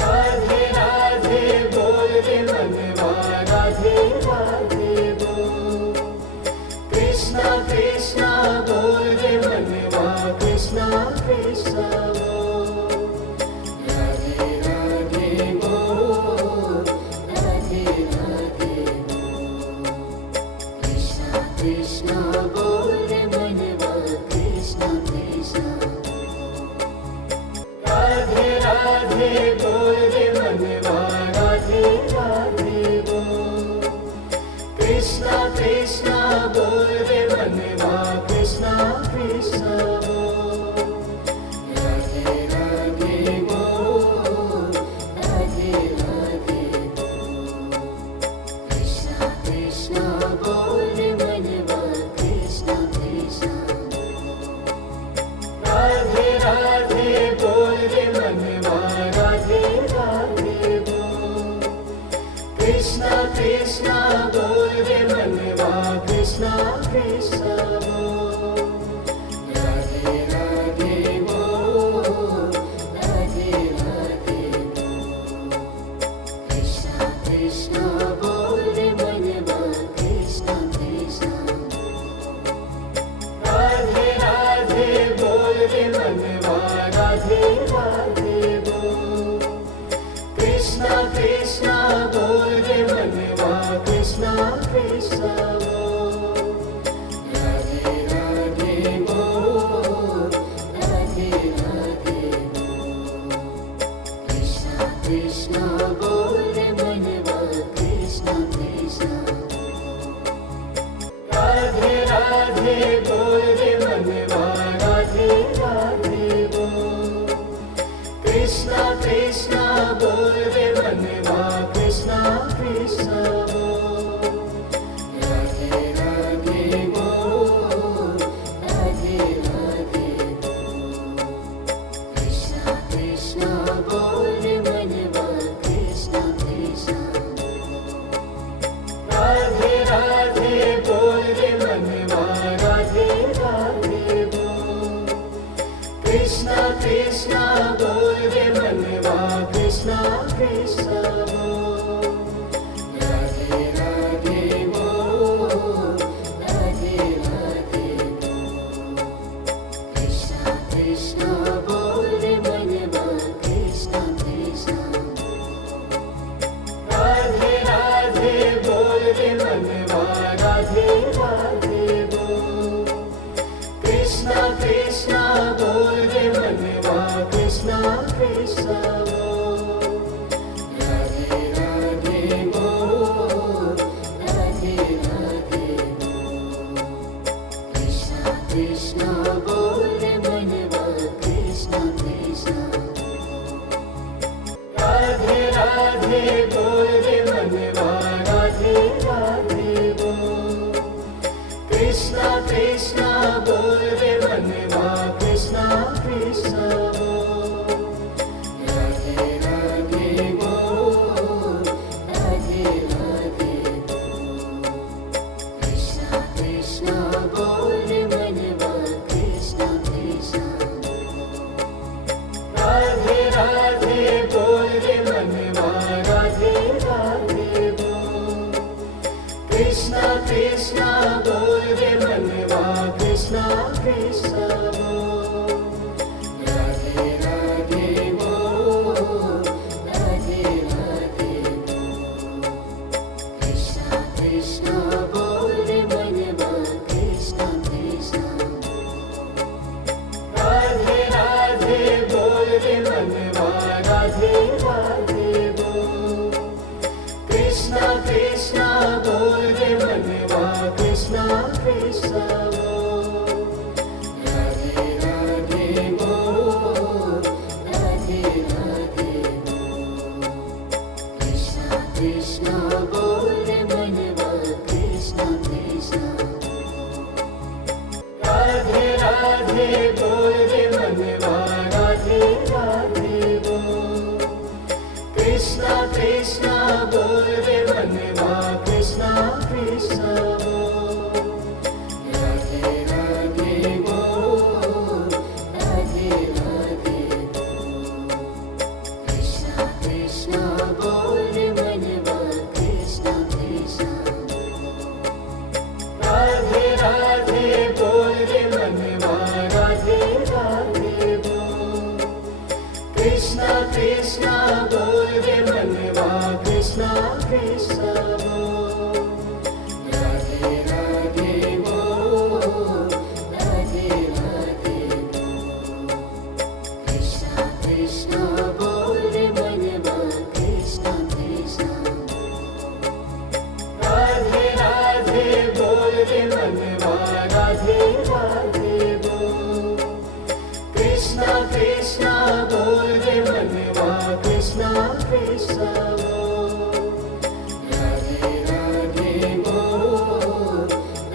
राधे राधे बोल रे मनवा राधे राधे बोल। कृष्णा कृष्णा बोल रे मनवा कृष्णा कृष्णा बोल। राधे राधे बोल राधे राधे बोल। कृष्णा कृष्णा बोल रे मनवा कृष्णा कृष्णा बोल। राधे राधे बोल रे मनवा राधे राधे बोल। कृष्णा कृष्णा बोल रे मनवा कृष्णा कृष्णा बोल। राधे राधे बोल राधे राधे बोल। कृष्णा कृष्णा बोल रे मनवा कृष्णा कृष्णा बोल। राधे राधे बोल रे मनवा राधे राधे बोल। कृष्णा कृष्णा बोल रे मनवा कृष्णा कृष्णा बोल। राधे राधे बोल राधे राधे बोल। कृष्णा कृष्णा बोल रे मनवा कृष्णा कृष्णा बोल। राधे राधे बोल रे मनवा राधे राधे बोल। कृष्णा कृष्णा बोल रे मनवा कृष्णा कृष्णा बोल। राधे राधे बोल राधे राधे बोल। कृष्णा कृष्णा बोल रे मनवा कृष्णा कृष्णा बोल। राधे राधे बोल रे मनवा राधे राधे बोल। कृष्णा कृष्णा बोल रे मनवा कृष्णा कृष्णा बोल। राधे राधे बोल राधे राधे बोल। कृष्णा कृष्णा बोल रे मनवा कृष्णा कृष्णा बोल। राधे राधे बोल रे मनवा राधे राधे बोल। कृष्णा कृष्णा बोल रे मनवा कृष्णा कृष्णा बोल। राधे राधे बोल राधे राधे बोल। कृष्णा कृष्णा बोल कृष्णा बोल मनवा कृष्णा कृष्णा राधे राधे बोल रे मनवा राधे राधे बोल कृष्णा कृष्णा बोल रे मनवा कृष्णा कृष्णा बोल राधे राधे बोल राधे राधे बोल कृष्णा कृष्णा बोल मनवा कृष्णा कृष्णा राधे राधे बोल रे मनवा राधे राधे बोल कृष्णा कृष्णा बोल रे मनवा कृष्णा कृष्णा बोल राधे राधे बोल राधे राधे बोल कृष्णा कृष्णा बोल रे मनवा कृष्णा कृष्णा राधे राधे बोल रे मनवा राधे राधे बोल कृष्णा कृष्णा बोल रे मनवा कृष्णा कृष्णा बोल राधे राधे बोल राधे राधे बोल कृष्णा कृष्णा बोल रे मनवा कृष्णा कृष्णा राधे राधे बोल रे मनवा राधे राधे बोल कृष्णा कृष्णा बोल रे मनवा कृष्णा कृष्णा बोल राधे राधे बोल राधे राधे बोल कृष्णा कृष्णा बोल रे मनवा कृष्णा कृष्णा राधे राधे बोल रे मनवा राधे राधे बोल कृष्णा कृष्णा बोल रे मनवा कृष्णा कृष्णा बोल राधे राधे बोल राधे राधे बोल कृष्णा कृष्णा बोल रे मनवा कृष्णा कृष्णा राधे राधे बोल रे मनवा राधे राधे बोल कृष्णा कृष्णा बोल रे मनवा कृष्णा कृष्णा बोल राधे राधे बोल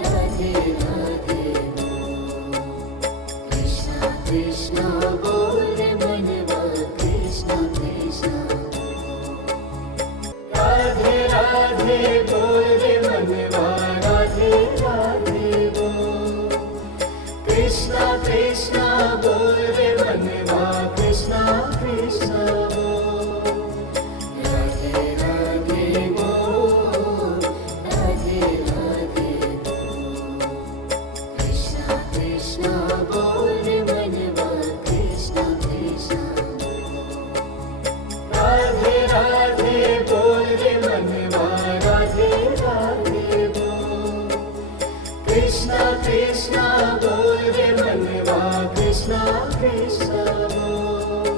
राधे राधे बोल कृष्णा कृष्णा बोल रे मनवा कृष्णा कृष्णा राधे राधे बोल रे मनवा राधे राधे बोल कृष्णा कृष्णा बोल रे मनवा कृष्णा कृष्णा बोल राधे राधे बोल राधे राधे बोल कृष्णा कृष्णा बोल रे मनवा कृष्णा कृष्णा राधे राधे बोल रे मनवा राधे राधे बोल कृष्णा कृष्णा बोल रे मनवा कृष्णा कृष्णा बोल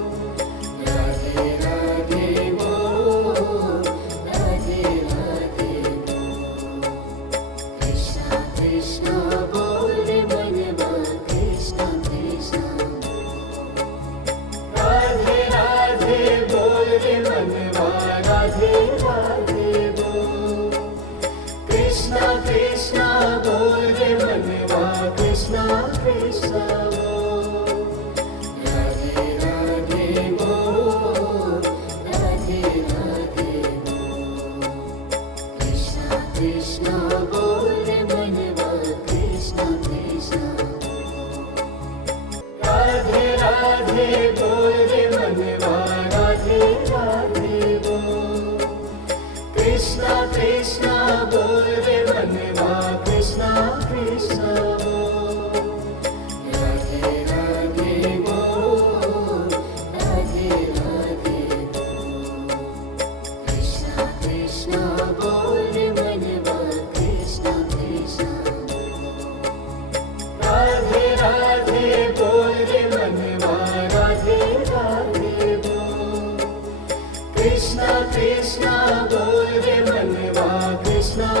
राधे राधे बोल राधे राधे बोल कृष्णा कृष्णा बोल रे मनवा कृष्णा कृष्णा राधे राधे बोल रे मनवा राधे राधे बोल कृष्णा कृष्णा बोल रे मनवा कृष्णा कृष्णा बोल राधे राधे बोल राधे राधे बोल कृष्णा कृष्णा बोल रे मनवा कृष्णा कृष्णा राधे राधे बोल रे मनवा राधे राधे बोल कृष्णा कृष्णा बोल रे मनवा कृष्णा कृष्णा बोल राधे राधे बोल राधे राधे बोल कृष्णा कृष्णा बोल रे मनवा कृष्णा कृष्णा राधे राधे बोल रे मनवा राधे राधे बोल कृष्णा कृष्णा बोल रे मनवा कृष्णा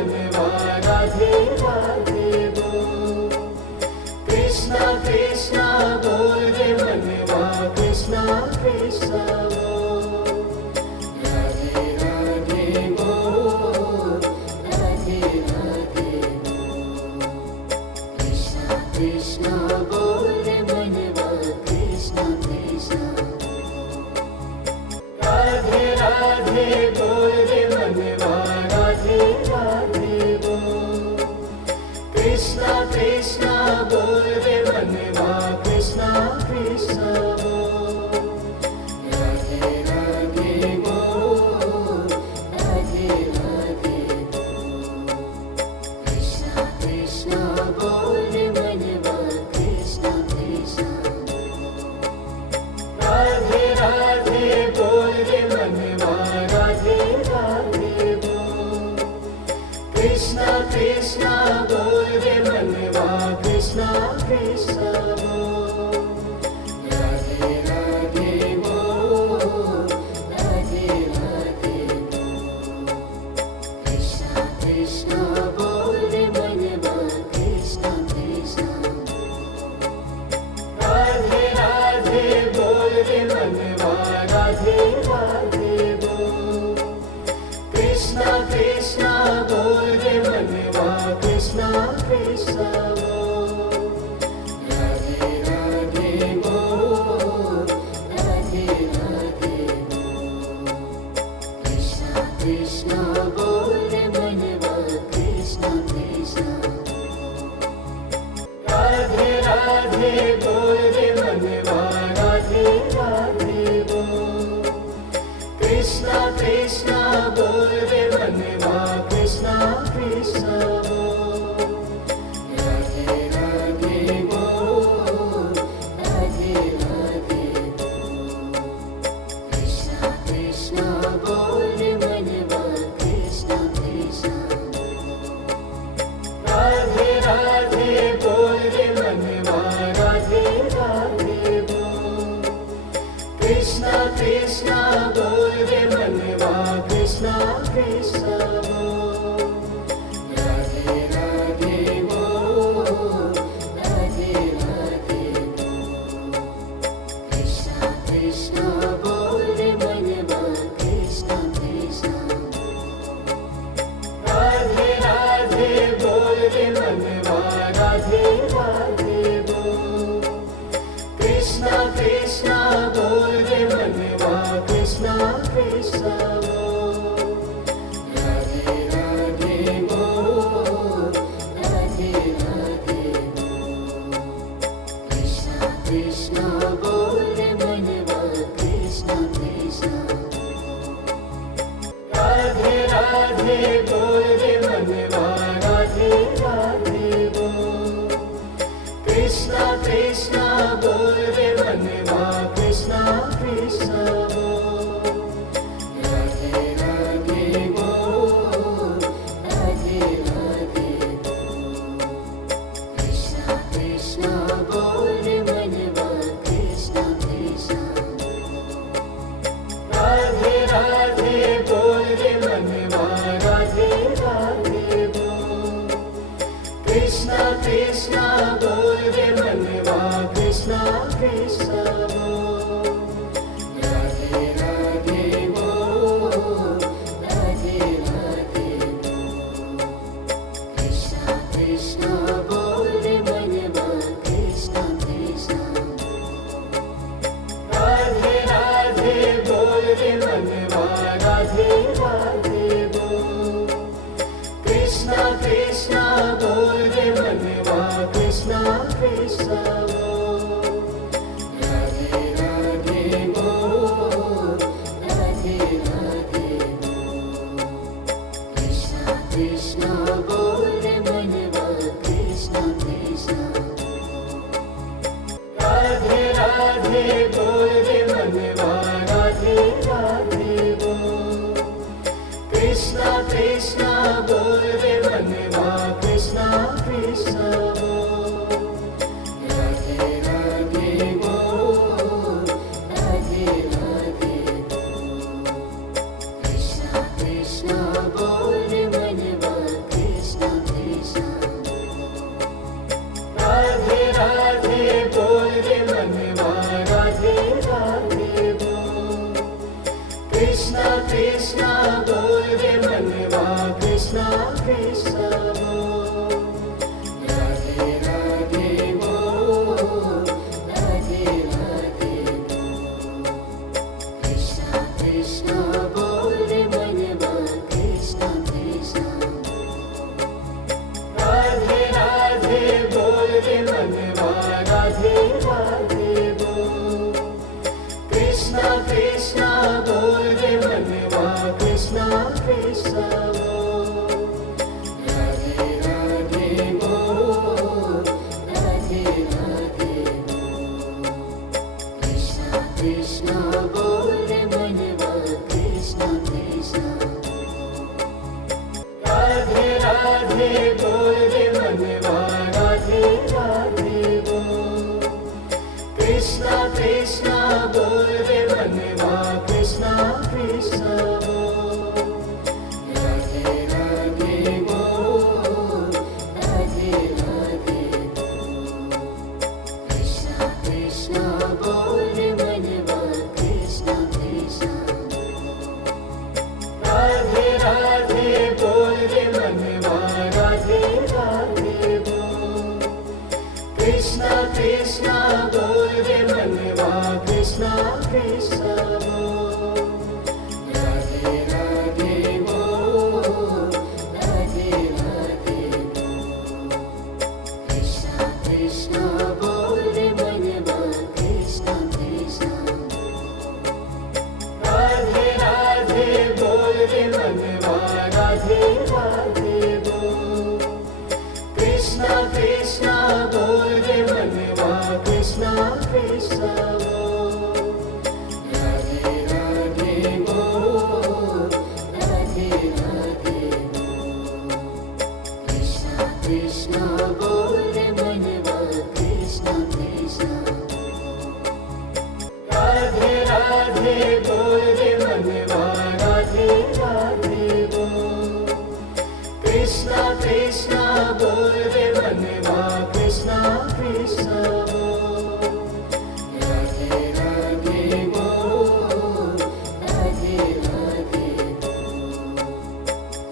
मनवा राधे राधे बोल। कृष्णा कृष्णा बोल रे मनवा कृष्णा कृष्णा बोल। राधे राधे बोल, राधे राधे बोल। कृष्णा कृष्णा बोल रे मनवा कृष्णा कृष्णा बोल। राधे राधे बोल रे मनवा राधे राधे बोल। कृष्णा कृष्णा बोल रे मनवा कृष्णा कृष्णा बोल। राधे राधे बोल, राधे राधे बोल। कृष्णा कृष्णा बोल रे मनवा कृष्णा कृष्णा बोल। राधे राधे बोल रे मनवा राधे राधे बोल। कृष्णा कृष्णा बोल रे मनवा कृष्णा कृष्णा बोल। राधे राधे बोल, राधे राधे बोल। कृष्णा कृष्णा बोल रे मनवा कृष्णा कृष्णा बोल। राधे राधे बोल रे मनवा राधे राधे बोल। कृष्णा कृष्णा बोल रे मनवा कृष्णा कृष्णा बोल। राधे राधे बोल, राधे राधे बोल। कृष्णा कृष्णा बोल रे मनवा कृष्णा कृष्णा बोल। राधे राधे बोल रे मनवा राधे राधे बोल। कृष्णा कृष्णा बोल रे मनवा कृष्णा कृष्णा बोल। राधे राधे बोल, राधे राधे बोल। कृष्णा कृष्णा बोल रे मनवा कृष्णा कृष्णा बोल। राधे राधे बोल रे मनवा राधे राधे बोल। कृष्णा कृष्णा बोल रे मनवा कृष्णा कृष्णा बोल। राधे राधे बोल, राधे राधे बोल। कृष्णा कृष्णा बोल रे मनवा कृष्णा कृष्णा बोल। राधे राधे बोल रे मनवा राधे राधे बोल। कृष्णा कृष्णा बोल रे मनवा कृष्णा कृष्णा बोल। राधे राधे बोल, राधे राधे बोल। कृष्णा कृष्णा बोल रे मनवा कृष्णा कृष्णा बोल। राधे राधे बोल रे मनवा राधे राधे बोल। कृष्णा कृष्णा बोल रे मनवा कृष्णा कृष्णा बोल। राधे राधे बोल, राधे राधे बोल। कृष्णा कृष्णा बोल रे मनवा कृष्णा कृष्णा बोल। राधे राधे बोल रे मनवा राधे राधे बोल। कृष्णा कृष्णा बोल रे मनवा कृष्णा कृष्णा बोल। राधे राधे बोल, राधे राधे बोल। कृष्णा कृष्णा बोल रे मनवा कृष्णा कृष्णा बोल। राधे राधे बोल रे मनवा राधे राधे बोल। कृष्णा कृष्णा बोल रे मनवा कृष्णा कृष्णा बोल। राधे राधे बोल, राधे राधे बोल। कृष्णा कृष्णा बोल रे मनवा कृष्णा कृष्णा बोल। राधे राधे बोल रे मनवा राधे राधे बोल। कृष्णा कृष्णा बोल रे मनवा कृष्णा कृष्णा बोल। राधे राधे बोल, राधे राधे बोल। कृष्णा कृष्णा बोल रे मनवा कृष्णा बोल रे मनवा कृष्णा कृष्णा बोल राधे राधे बोल राधे राधे बोल कृष्णा कृष्णा बोल रे मनवा कृष्णा कृष्णा राधे राधे बोल रे मनवा राधे राधे बोल कृष्णा कृष्णा बोल रे मनवा कृष्णा कृष्णा बोल राधे राधे बोल राधे राधे बोल कृष्णा कृष्णा बोल रे मनवा कृष्णा कृष्णा राधे राधे बोल रे मनवा राधे राधे बोल कृष्णा कृष्णा बोल रे मनवा कृष्णा कृष्णा बोल राधे राधे बोल राधे राधे बोल कृष्णा कृष्णा बोल रे मनवा कृष्णा कृष्णा राधे राधे बोल रे मनवा राधे राधे बोल कृष्णा कृष्णा बोल रे मनवा कृष्णा कृष्णा बोल राधे राधे बोल राधे राधे बोल कृष्णा कृष्णा बोल रे मनवा कृष्णा कृष्णा राधे राधे बोल रे मनवा राधे राधे बोल कृष्णा कृष्णा बोल रे मनवा कृष्णा कृष्णा बोल राधे राधे बोल राधे राधे बोल कृष्णा कृष्णा बोल रे मनवा कृष्णा कृष्णा राधे राधे बोल रे मनवा राधे राधे बोल कृष्णा कृष्णा बोल रे मनवा कृष्णा कृष्णा बोल राधे राधे बोल राधे राधे बोल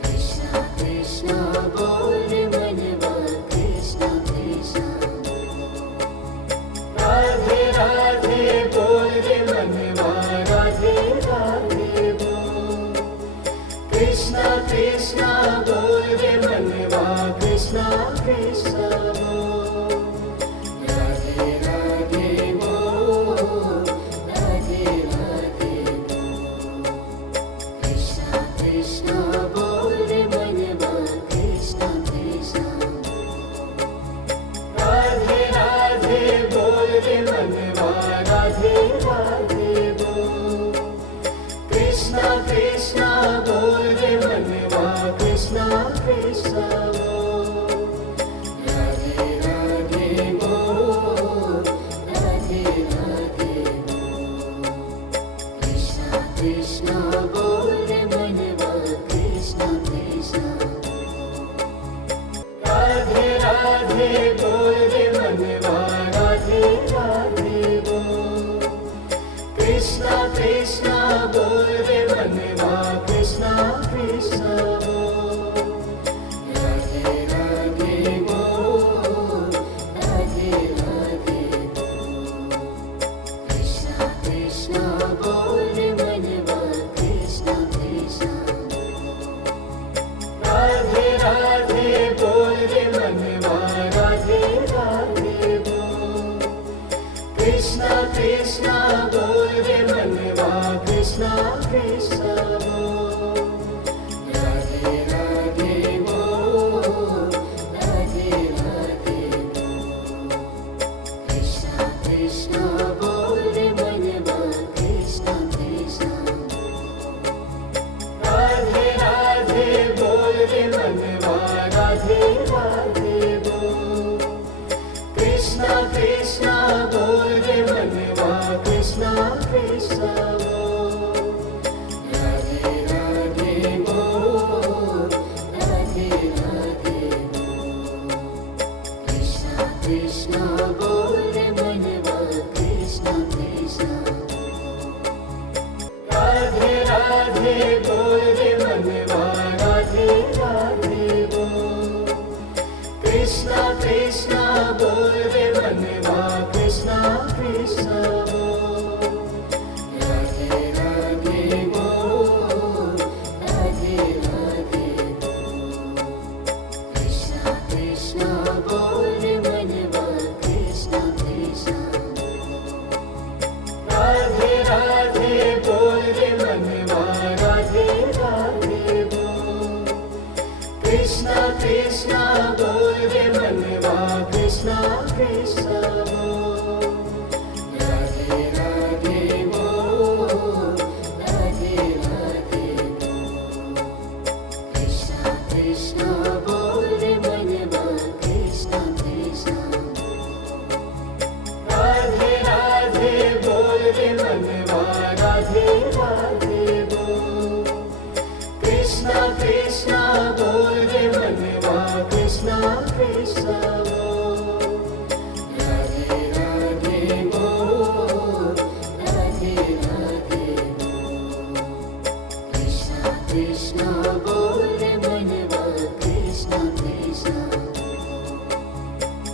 कृष्णा कृष्णा बोल रे मनवा कृष्णा कृष्णा राधे राधे बोल रे मनवा राधे राधे बोल कृष्णा कृष्णा बोल रे मनवा कृष्णा कृष्णा बोल राधे राधे बोल राधे राधे बोल कृष्णा कृष्णा बोल रे मनवा कृष्णा कृष्णा राधे राधे बोल रे मनवा राधे राधे बोल कृष्णा कृष्णा बोल रे मनवा कृष्णा कृष्णा बोल राधे राधे बोल राधे राधे बोल कृष्णा कृष्णा बोल रे मनवा कृष्णा कृष्णा राधे राधे बोल रे मनवा राधे राधे बोल कृष्णा कृष्णा बोल रे मनवा कृष्णा कृष्णा बोल राधे राधे बोल राधे राधे बोल कृष्णा कृष्णा बोल रे मनवा कृष्णा कृष्णा राधे राधे बोल रे मनवा राधे কৃষ্ণা